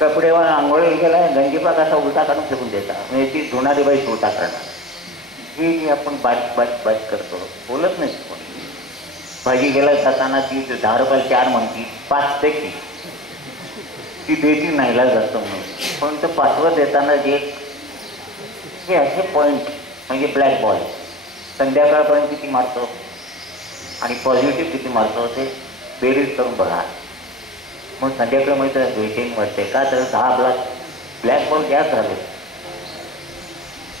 कपडेवर आंघोळी गेला गंजीपाक असा उलटा काढून फेकून द्यायचा, म्हणजे ती धुणारी बाई उलटा करणार. ही जी आपण बाज करतो, बोलत नाही कोणी. भाजी गेला जाताना ती 10 रुपयाला 4 म्हणती, 5 पैकी ती देती नाहीला जातं म्हणून. पण ते 5वं देताना जे हे असे पॉईंट म्हणजे ब्लॅक बॉल संध्याकाळपर्यंत किती मारतो आणि पॉझिटिव्ह किती मारतो ते बेरीज करून बघा. मग संध्याकाळी माहिती वेटिंग वाटते का, तर 10 ब्लॅक बॉल गॅस झाले.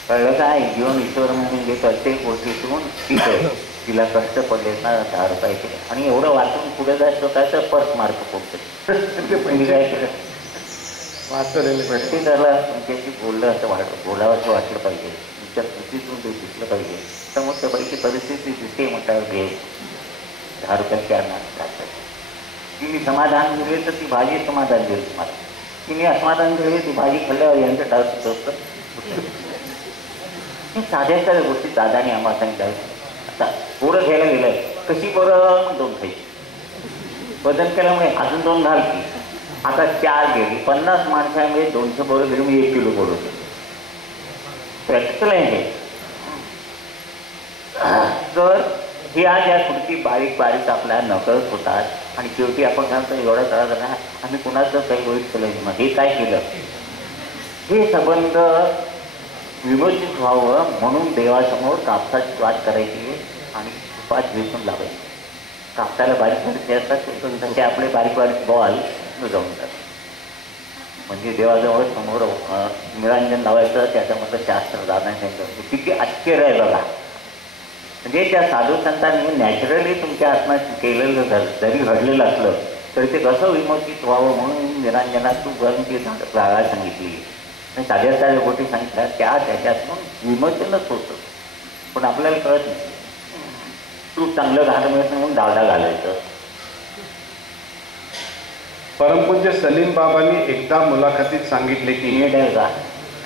कळलं काय, जीवन ईश्वर म्हणजे प्रत्येक गोष्टीतून ठीक आहे, तिला कष्ट पडले ना 10 रुपयाचे, आणि एवढं वाचून पुढे जायचं काय तर पर्स मार्क पोटते. पहिली काय केलं, प्रत्येकाला तुमच्याशी बोललं असं बोलावं असं वाटलं पाहिजे, तुमच्या कृतीतून ते दिसलं पाहिजे. तर मग त्या बाईची परिस्थिती दिसते म्हटल्यावर घे 10 रुपयाला 4 मार्क. तिने समाधान दिले तर ती भाजी समाधान देईल तुम्हाला. तिने असमाधान दिले ती भाजी खाल्ल्यावर यांचं टाळत असतं. साध्या साध्या गोष्टी दादाने आम्हाला सांगितलं. आता पोरं घ्यायला गेलं, कशी पोरं 2 खायची, वजन केल्यामुळे अजून 2 घालती, आता 4 गेली. 50 माणसांमध्ये 200 पोरं गेली, मी 1 किलो पोरं होते. प्रॅक्टिकल आहे हे. तर ह्या ज्या कृती बारीक बारीक आपल्या नकळत होतात आणि शेवटी आपण सांगतो एवढा त्रास झाला, आम्ही कुणाचं काही गोष्ट केलं नाही. हे काय केलं, हे संबंध विमोचित व्हावं म्हणून देवासमोर कापसाची वाट करायची आणि तुपात वेचून लावायची. कापसाला बारीक बारीक ते असतात, ते आपले बारीक बारीक बॉल जाऊन जातात. म्हणजे देवाजवळ समोर निरांजन लावायचं, त्याच्यामधलं शास्त्र दादा सांगितलं. किती आश्चर्य आहे बघा. म्हणजे त्या साधू संतांनी नॅचरली तुमच्या आत्म्यात केलेलं जरी घडलेलं असलं तरी ते कसं विमोचित व्हावं म्हणून निरांजनात तू ती जागा सांगितली आणि साध्या साध्या गोष्टी सांगितल्या, त्याच्यातून विमोचनच होतं. पण आपल्याला कळत नाही. तू चांगलं घालू मिळत नाही म्हणून डावडा घालायचं. परमपूज्य सलीम बाबांनी एकदा मुलाखतीत सांगितले की नीट आहे का,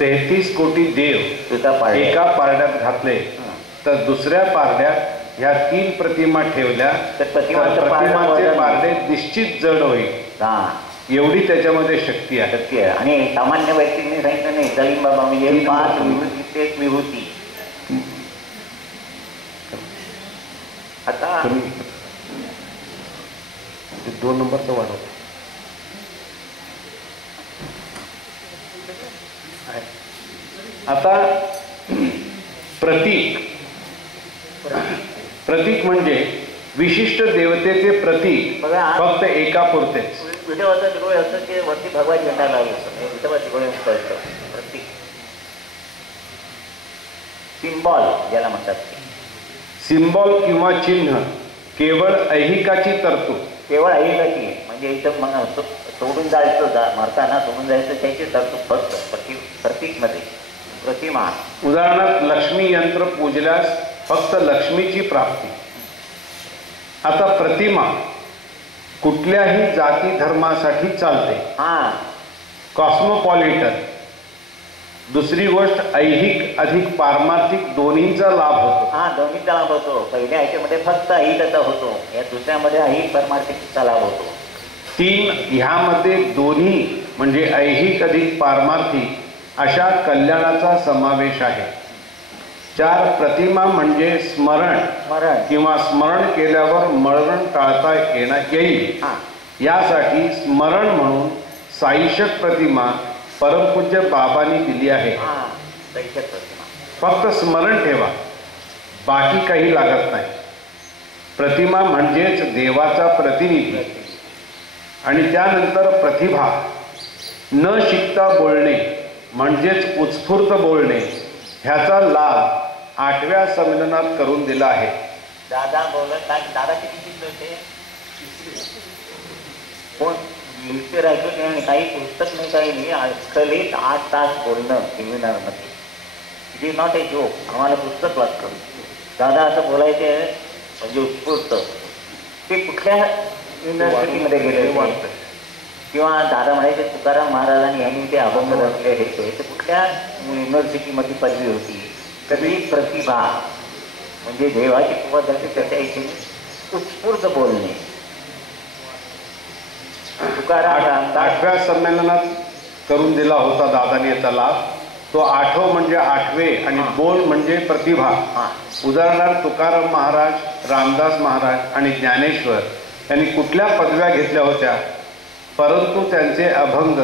33 कोटी देव एका एका पारड्यात घातले तर दुसऱ्या पारड्यात ह्या 3 प्रतिमा ठेवल्या तर तर प्रतिमाचं प्रतिमाचे पारडं पारडे निश्चित जड होईल, हा एवढी त्याच्यामध्ये शक्ती आहे. शक्य आहे. आणि सामान्य व्यक्तीने सांगितलं नाही सलीम बाबा म्हणजे 5 विभूती एक विभूती. आता 2 नंबरचं वाढव. आता प्रतीक म्हणजे विशिष्ट देवतेचे प्रतीक बघा, फक्त एकापुरतेच. विठोबाचा तिकडे असं की वरती भगवा झेंडा लावला असतो, विठोबा तिकडे कळतं प्रतीक सिम्बॉल ज्याला म्हणतात. सिम्बॉल किंवा चिन्ह केवळ ऐहिकाची तरतूद. केवळ ऐकायची म्हणजे इथं मग सोडून जायचं मारताना सोडून जायचं त्याची तरतूद फक्त प्रतीकमध्ये. प्रतिमा उदाहरणार्थ लक्ष्मी यंत्र पूजल्यास फक्त लक्ष्मीची प्राप्ती. आता प्रतिमा कुठल्याही जाती धर्मासाठी चालते, हा कॉस्मोपॉलिटन. दुसरी गोष्ट ऐहिक अधिक पारमार्थिक दोन्हीचा लाभ होतो. हा दोन्हीचा लाभ होतो. पहिल्या ह्याच्यामध्ये फक्त ऐहिकाचा होतो, या दुसऱ्यामध्ये ऐहिक परमार्थिकचा लाभ होतो. 3 ह्यामध्ये दोन्ही म्हणजे ऐहिक अधिक पारमार्थिक अशा कल्याणाचा समावेश आहे. 4 प्रतिमा म्हणजे स्मरण किंवा स्मरण केल्यावर मरण टाळता येईल. यासाठी स्मरण म्हणून साईशक प्रतिमा परमपूज्य बाबांनी दिली आहे. फक्त स्मरण ठेवा, बाकी काही लागत नाही. प्रतिमा म्हणजेच देवाचा प्रतिनिधी. आणि त्यानंतर प्रतिभा, न शिकता बोलणे म्हणजेच उत्स्फूर्त बोलणे. ह्याचा लाभ 8व्या संमेलनात करून दिला आहे. दादा बोलत दादा किती शिकले होते? कोण लेक्चर ऐकून आणि काही पुस्तक नाही, काही नाही. अख्खलेच 8 तास बोलणं सेमिनारमध्ये. It is not a joke. आम्हाला पुस्तक लागतं. दादा असं बोलायचे म्हणजे उत्स्फूर्त. ते कुठल्या युनिव्हर्सिटीमध्ये गेले वाटतं, किंवा दादा म्हणायचे तुकाराम महाराजांनी यांनी ते अभंग रचले हे ते कुठल्या युनिव्हर्सिटीमध्ये पदवी होती. सगळी प्रतिभा म्हणजे देवाची कृपा झाली त्याच्या इथे उत्स्फूर्त बोलणे. तुकाराम 8व्या संमेलनात करून दिला होता दादाने याचा लाभ. तो 8वं म्हणजे 8वे आणि बोल म्हणजे प्रतिभा. उदाहरणार्थ तुकाराम महाराज, रामदास महाराज आणि ज्ञानेश्वर यांनी कुठल्या पदव्या घेतल्या होत्या, परंतु त्यांचे अभंग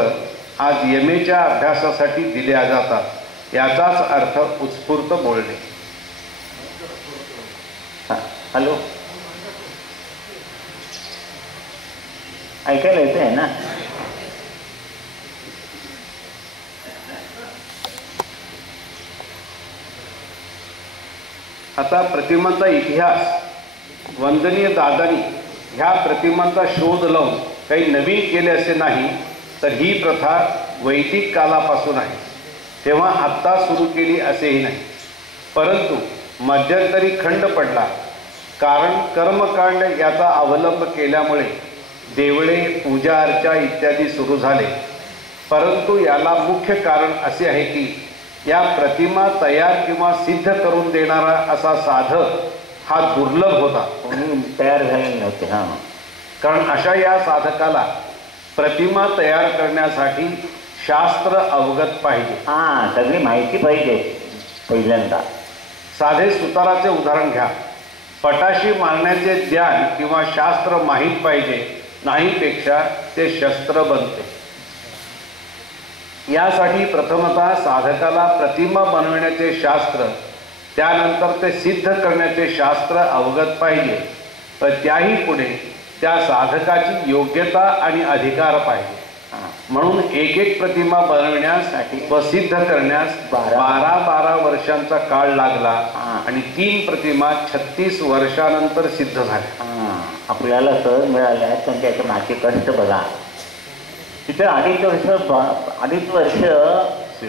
आज यमेच्या अभ्यासासाठी दिल्या जातात. याचाच अर्थ उत्स्फूर्त बोलणे. हॅलो, ऐकायला येतं आहे ना? आता प्रतिमांचा इतिहास. वंदनीय दादांनी ह्या प्रतिमांचा शोध लावून काही नवीन केले असे नाही, तर ही प्रथा वैदिक कालापासून आहे. तेव्हा आत्ता सुरू केली असेही नाही, परंतु मध्यंतरी खंड पडला. कारण कर्मकांड याचा अवलंब केल्यामुळे देवळे, पूजा अर्चा इत्यादी सुरू झाले. परंतु याला मुख्य कारण असे आहे की या प्रतिमा तयार किंवा सिद्ध करून देणारा असा साधक हा दुर्लभ होता. कोणी तयार झाले नव्हते. हां, कारण अशा या साधकाला प्रतिमा तयार करण्यासाठी शास्त्र अवगत पाहिजे. हां, सगळी माहिती पाहिजे. पहिल्यांदा साधे सुताराचे उदाहरण घ्या. पटाशी मारण्याचे ज्ञान किंवा शास्त्र माहीत पाहिजे, नाहीपेक्षा ते शस्त्र बनते. यासाठी प्रथमतः साधकाला प्रतिमा बनविण्याचे शास्त्र, त्यानंतर ते सिद्ध करण्याचे शास्त्र अवगत पाहिजे. व त्याही पुढे त्या साधकाची योग्यता आणि अधिकार पाहिजे. म्हणून एक प्रतिमा बनविण्यासाठी व सिद्ध करण्यास 12 वर्षांचा काळ लागला आणि 3 प्रतिमा 36 वर्षानंतर सिद्ध झाल्या. आपल्याला सहज मिळाल्या, पण त्याचे माझे कष्ट बघा. तिथे 2.5 वर्ष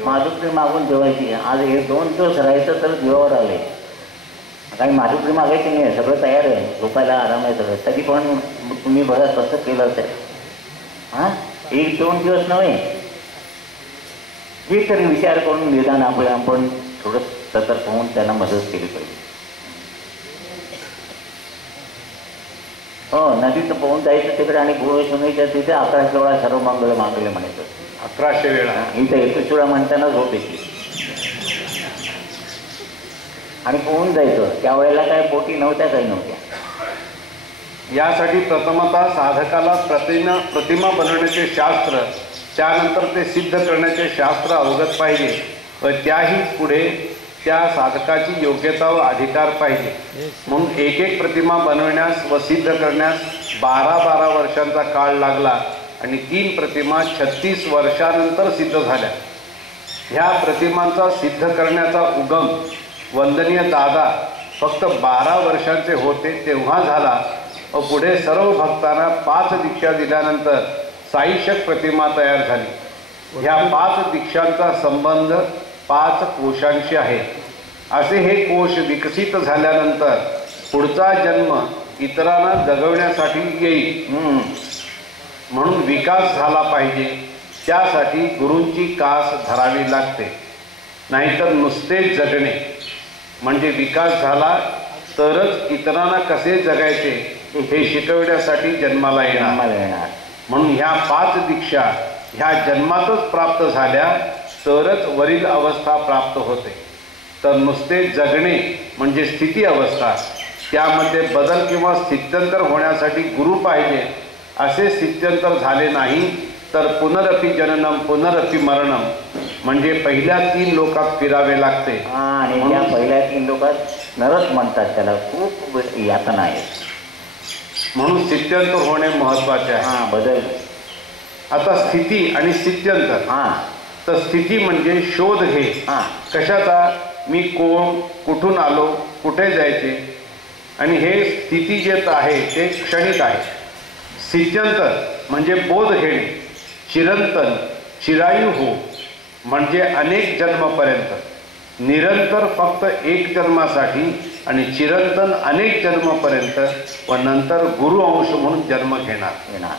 माधुकरी मागून जेवायची. आज हे 2 दिवस राहायचं तर जीवावर आले. काही माधुकरी मागायची नाही, सगळं तयार आहे, झोपायला आराम आहे सगळं. तरी पण तुम्ही बघा कसं केलं असेल. हां, 1-2 दिवस नव्हे. हे तरी विचार करून निदान आपण थोडं सतर्क होऊन त्यांना मदत केली पाहिजे. हो, नदीचं पोहून जायचं तिकडे आणि गुरुवैष्णवीच्या तिथे 11 वेळा सर्व मंगल मागले म्हणायचं. 1100 वेळा. इथं 21 वेळा म्हणताना झोप येते आणि पोहून जायचं. त्यावेळेला काय पोटी नव्हत्या, काही नव्हत्या. यासाठी प्रथमतः साधकाला प्रतिमा बनवण्याचे शास्त्र, त्यानंतर ते सिद्ध करण्याचे शास्त्र अवगत पाहिजे व त्याही पुढे त्या साधकाची योग्यता व अधिकार पाहिजे. म्हणून एक एक प्रतिमा बनवण्यास व सिद्ध करण्यास 12 वर्षांचा काळ लागला आणि 3 प्रतिमा 36 वर्षानंतर सिद्ध झाल्या. ह्या प्रतिमांचा सिद्ध करण्याचा उगम वंदनीय दादा फक्त 12 वर्षांचे होते तेव्हा झाला व पुढे सर्व भक्तांना 5 दीक्षा दिल्यानंतर साईशक प्रतिमा तयार झाली. ह्या 5 दीक्षांचा संबंध 5 कोशांशी आहे. असे हे कोश विकसित झाल्यानंतर पुढचा जन्म इतरांना जगवण्यासाठी येईल. म्हणून विकास झाला पाहिजे, त्यासाठी गुरूंची कास धरावी लागते. नाहीतर नुसते जगणे म्हणजे विकास झाला तरच इतरांना कसे जगायचे हे शिकवण्यासाठी जन्माला येणार. म्हणून ह्या 5 दीक्षा ह्या जन्मातच प्राप्त झाल्या तरच वरील अवस्था प्राप्त होते. तर नुसते जगणे म्हणजे स्थिती अवस्था, त्यामध्ये बदल किंवा स्थित्यंतर होण्यासाठी गुरु पाहिजे. असे स्थित्यंतर झाले नाही तर पुनरपि जननम पुनरपि मरणम म्हणजे पहिल्या 3 लोकात फिरावे लागते. आणि त्या पहिल्या 3 लोकात नरक म्हणतात, त्याला खूप यातना आहे. म्हणून स्थित्यंतर होणे महत्वाचे आहे. बदल. आता स्थिती आणि स्थित्यंतर. तर स्थिती म्हणजे शोध घे. कशाचा? मी कोण, कुठून आलो, कुठे जायचे, आणि हे स्थिती जे आहे ते क्षणिक आहे. स्थित्यंतर म्हणजे बोध घेणे, चिरंतन, चिरायू हो म्हणजे अनेक जन्मपर्यंत, निरंतर फक्त 1 जन्मासाठी आणि चिरंतन अनेक जन्मपर्यंत व नंतर गुरु अंश म्हणून जन्म घेणार.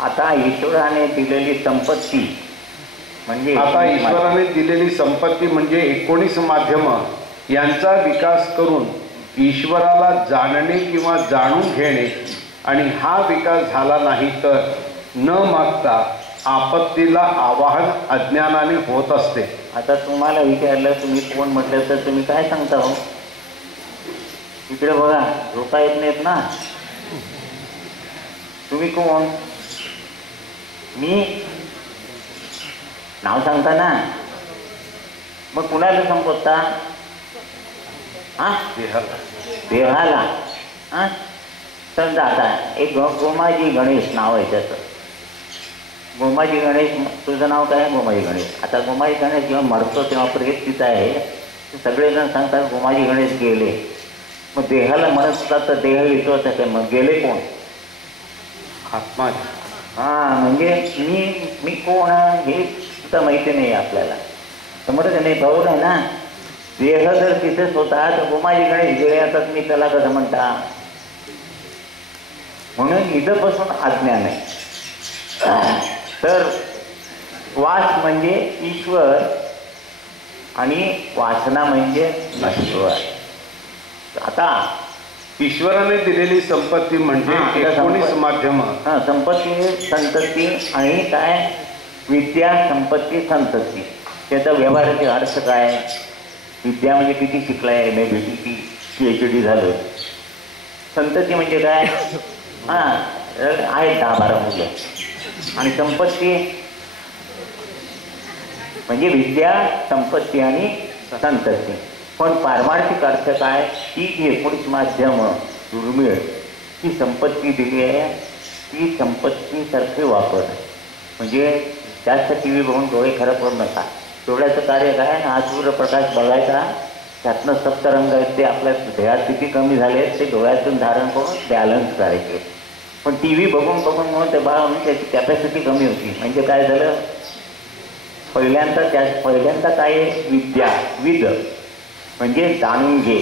आता ईश्वराने दिलेली संपत्ती म्हणजे ईश्वराने दिलेली संपत्ती म्हणजे 19 माध्यम यांचा विकास करून ईश्वराला जाणणे किंवा जाणून घेणे. आणि हा विकास झाला नाही तर न मागता आपत्तीला आवाहन अज्ञानाने होत असते. आता तुम्हाला विचारलं तुम्ही कोण म्हटलं तर तुम्ही काय सांगता हो? इकडे बघा, झोपा येत नाहीत ना. तुम्ही कोण? मी नाव सांगता ना, मग कुणाला संबोधता? देहाला. समजा आता एक गोमाजी गणेश नाव आहे त्याचं. गोमाजी गणेश, तुझं नाव काय? गोमाजी गणेश. आता गोमाजी गणेश जेव्हा मरतो तेव्हा प्रेत तिथं आहे, सगळेजण सांगतात गोमाजी गणेश गेले. मग देहाला म्हणत असतात तर देह येतो त्याचे, मग गेले कोण? आत्मा. म्हणजे मी कोण हे सुद्धा माहिती नाही आपल्याला. समजत नाही, भाऊ नाही ना. देह जर तिथेच होता तर गोमाजी गणेश गेले आता मी त्याला कसं म्हणता? म्हणून इथंपासून अज्ञान आहे. तर वास म्हणजे ईश्वर आणि वासना म्हणजे नश्वर. आता ईश्वराने दिलेली संपत्ती म्हणजे 19 माध्यम. संपत्ती, संतती आणि काय? विद्या, संपत्ती, संतती. त्याचा व्यवहाराचे अर्थ काय? विद्या म्हणजे किती शिकलाय, MA, PhD झालं. संतती म्हणजे काय? आहेत 10-12 मुलं. आणि संपत्ती म्हणजे विद्या, संपत्ती आणि संतती. पण पारमार्थिक अर्थ काय? ती 19 माध्यम दुर्मिळ ही संपत्ती दिली आहे, ती संपत्तीसारखे वापर. म्हणजे जास्त TV बघून डोळे खराब करू नका. डोळ्याचं कार्य काय? हा सूर्यप्रकाश बघायचा, त्यातनं सप्तरंग आहेत ते आपल्या देहात किती कमी झाले ते डोळ्यातून धारण करून बॅलन्स करायचे. पण TV बघून म्हणून ते बाळा त्याची कॅपॅसिटी कमी होती. म्हणजे काय झालं? पहिल्यांदा काय? विद्या, विद म्हणजे जाणून घे.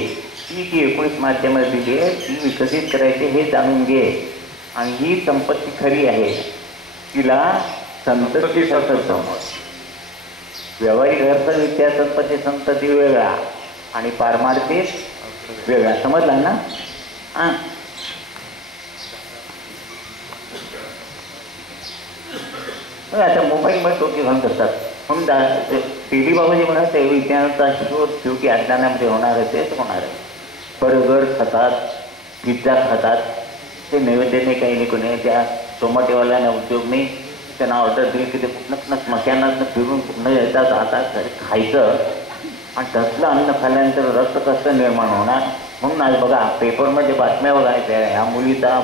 ती 19 माध्यमात दिली आहे, ती विकसित करायची, हे जाणून घे. आणि ही संपत्ती खरी आहे, तिला संतती सतत समज. व्यावहारिक अर्थ विद्या, संपत्ती, संतती वेगळा आणि पारमार्थिक वेगळा. समजला ना? आता मोबाईलमध्ये टोके घालून करतात. म्हणून टी बाबाजी म्हणत ते विज्ञानाचा शोध शेवटी अज्ञानामध्ये होणार आहे, तेच होणार आहे. बर्गर खातात, पिझ्झा खातात, ते नैवेद्याने काही नाही, कोणी त्या टोमॅटोवाल्याने उद्योग नाही, त्यांना ऑर्डर दिली की ते कुठनं स्मशानातनं फिरून कुठनं येतात, आता खायचं. आणि तसलं अन्न खाल्ल्यानंतर रक्त कसं निर्माण होणार. म्हणून आज बघा पेपरमध्ये बातम्या बघायच्या, ह्या मुलीचा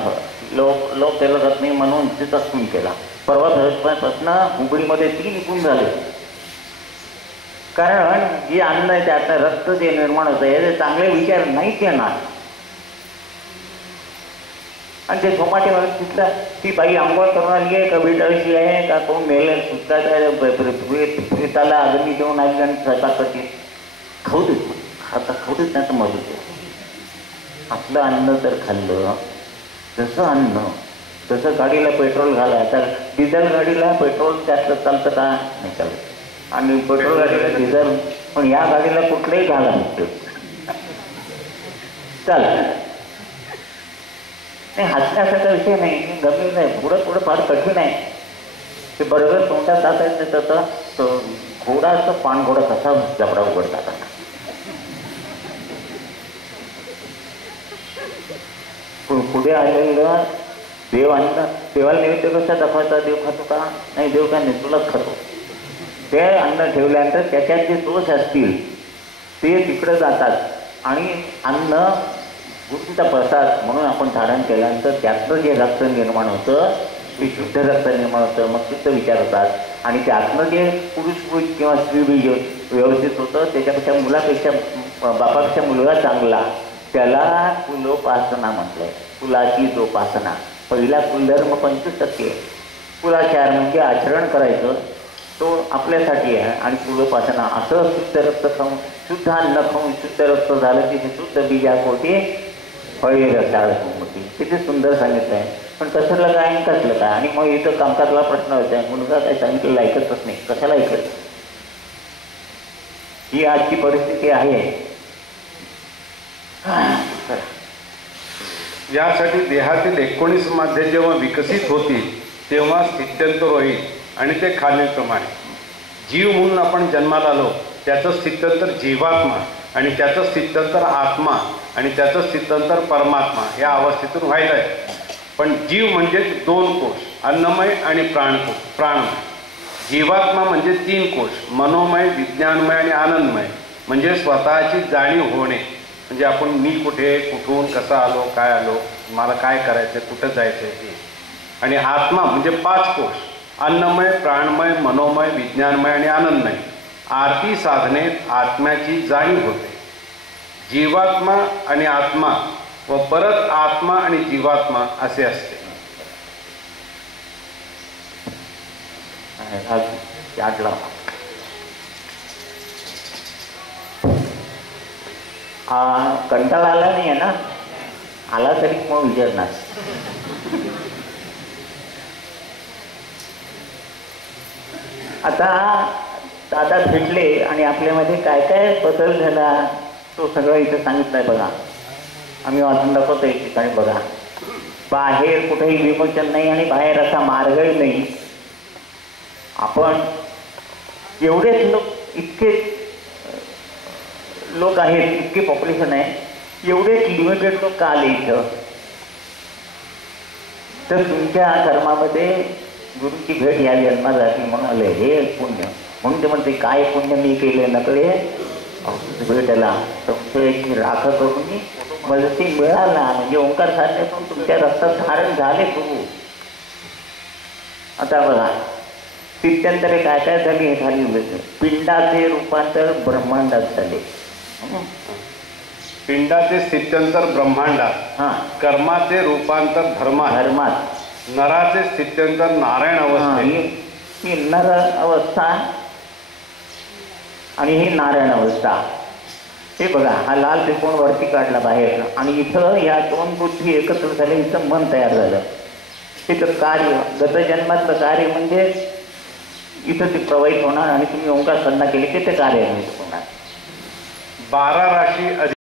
लोक केलं जात नाही म्हणून तिचा खून केला. परवा पासून हुबळीमध्ये 3 खून झाले. कारण जे अन्न आहे त्यातनं रक्त जे निर्माण होतं हे चांगले विचार नाहीच येणार. आणि ते झोमाटेवर तिथला ती बाई आंघोळ करून आली आहे का बिटाळशी आहे का कोण मेले प्रेताला अग्नी देऊन आली आणि स्वयंपाक करते. खाऊ देत खाता खाऊ देत नाही तर मजूर दे. आपलं अन्न जर खाल्लं जसं अन्न तसं गाडीला पेट्रोल घाला. तर डिझेल गाडीला पेट्रोल त्यातलं चालतं का नाही चालत. आणि पेट्रोल गाडीला डिझेल, पण या गाडीला कुठलंही घाला चालतं नाही. हसण्यासारखा विषय नाही, गंभीर नाही, पुढं फार कठीण आहे. ते बरोबर तोंडात जातायचं तसं घोडाचं पाणघोडा कसा जबडा उघडतात. पुढे आलेलं देव अन्न देवाला नैवेद्य कसा दाखवायचा. देव खातो का नाही, देव काय निसुलाच खातो. ते अन्न ठेवल्यानंतर त्याच्यात जे दोष असतील ते तिकडं जातात आणि अन्न गुरूंचा प्रसाद म्हणून आपण धारण केल्यानंतर त्यातलं जे रक्त निर्माण होतं ते शुद्ध रक्त निर्माण होतं. मग शुद्ध विचार होतात आणि त्यातनं जे पुरुष किंवा स्त्री बीज व्यवस्थित होतं त्याच्यापेक्षा मुलापेक्षा बापापेक्षा मुलगा चांगला, त्याला कुलोपासना म्हटलंय. कुलाची जोपासना. पहिला कुलधर्म 25%, कुलाचार म्हणजे आचरण करायचं, तो आपल्यासाठी आहे. आणि कुलोपासना असं शुद्ध रक्त खाऊन शुद्ध अन्न खाऊन शुद्ध रक्त झालं की शुद्ध बीजापोटी फळे रसाळ होती. किती सुंदर सांगितलं आहे. पण कसलं काय आणि कसलं काय. आणि मग इथं कामकाजला प्रश्न होता, मुलगा काय सांगितलेलं ऐकतच नाही, कशाला ऐकत. ही आजची परिस्थिती आहे. यासाठी देहातील 19 माध्ये जेव्हा विकसित होतील तेव्हा स्थित्यंतर होईल. आणि ते खालीलप्रमाणे: जीव म्हणून आपण जन्माला आलो, त्याचं स्थित्यंतर जीवात्मा, आणि त्याचं स्थित्यंतर आत्मा, आणि त्याचं स्थित्यंतर परमात्मा या अवस्थेतून व्हायचं आहे. पण जीव म्हणजे 2 कोश, अन्नमय आणि प्राणमय. जीवात्मा म्हणजे 3 कोश, मनोमय, विज्ञानमय आणि आनंदमय. म्हणजे स्वतःची जाणीव होणे, म्हणजे आपण मी कुठे, कुठून, कसा आलो, काय आलो, मला काय करायचं, कुठं जायचं ते. आणि आत्मा म्हणजे 5 कोश, अन्नमय, प्राणमय, मनोमय, विज्ञानमय आणि आनंदमय. आरती साधनेत आत्म्याची जाणीव होते. जीवात्मा आणि आत्मा व परत आत्मा आणि जीवात्मा असे असते. कंटाळा आला नाही आहे ना, आला तरी कोण विचारणार. आता दादा भेटले आणि आपल्यामध्ये काय काय बदल झाला तो सगळं इथं सांगितलंय बघा. आम्ही वाचून दाखवतो एक ठिकाणी बघा. बाहेर कुठेही विमोचन नाही आणि बाहेर असा मार्गही नाही. आपण एवढेच लोक, इतके लोक आहेत, इतके पॉप्युलेशन आहे, एवढेच लिमिटेड लोक का आले इथं. तर तुमच्या कर्मामध्ये गुरुची भेट या जन्मात झाली म्हणून आले. हे पुण्य म्हणून ते म्हणते काय पुण्य मी केले नकळे भेटला तुमची राख करून मला ते मिळाला. म्हणजे ओंकार साधण्यातून तुमच्या रक्तात धारण झाले प्रभू. आता बघा स्थित्यंतरे काय काय झाली. पिंडाचे रूपांतर ब्रह्मांडात झाले. पिंडाचे स्थित्यंतर ब्रह्मांडात, कर्माचे रूपांतर धर्मात, नराचे स्थित्यंतर नारायण अवस्थेत. ही नर अवस्था आणि ही नारायण अवस्था. हे बघा हा लाल त्रिकोण वरती काढला बाहेर आणि इथं या 2 बुद्धी एकत्र झाले, इथं मन तयार झालं. इथं कार्य गतजन्मातलं कार्य म्हणजे इथं ते प्रवाहित होणार आणि तुम्ही ओंकार साधना केली की ते कार्य होणार. 12 राशी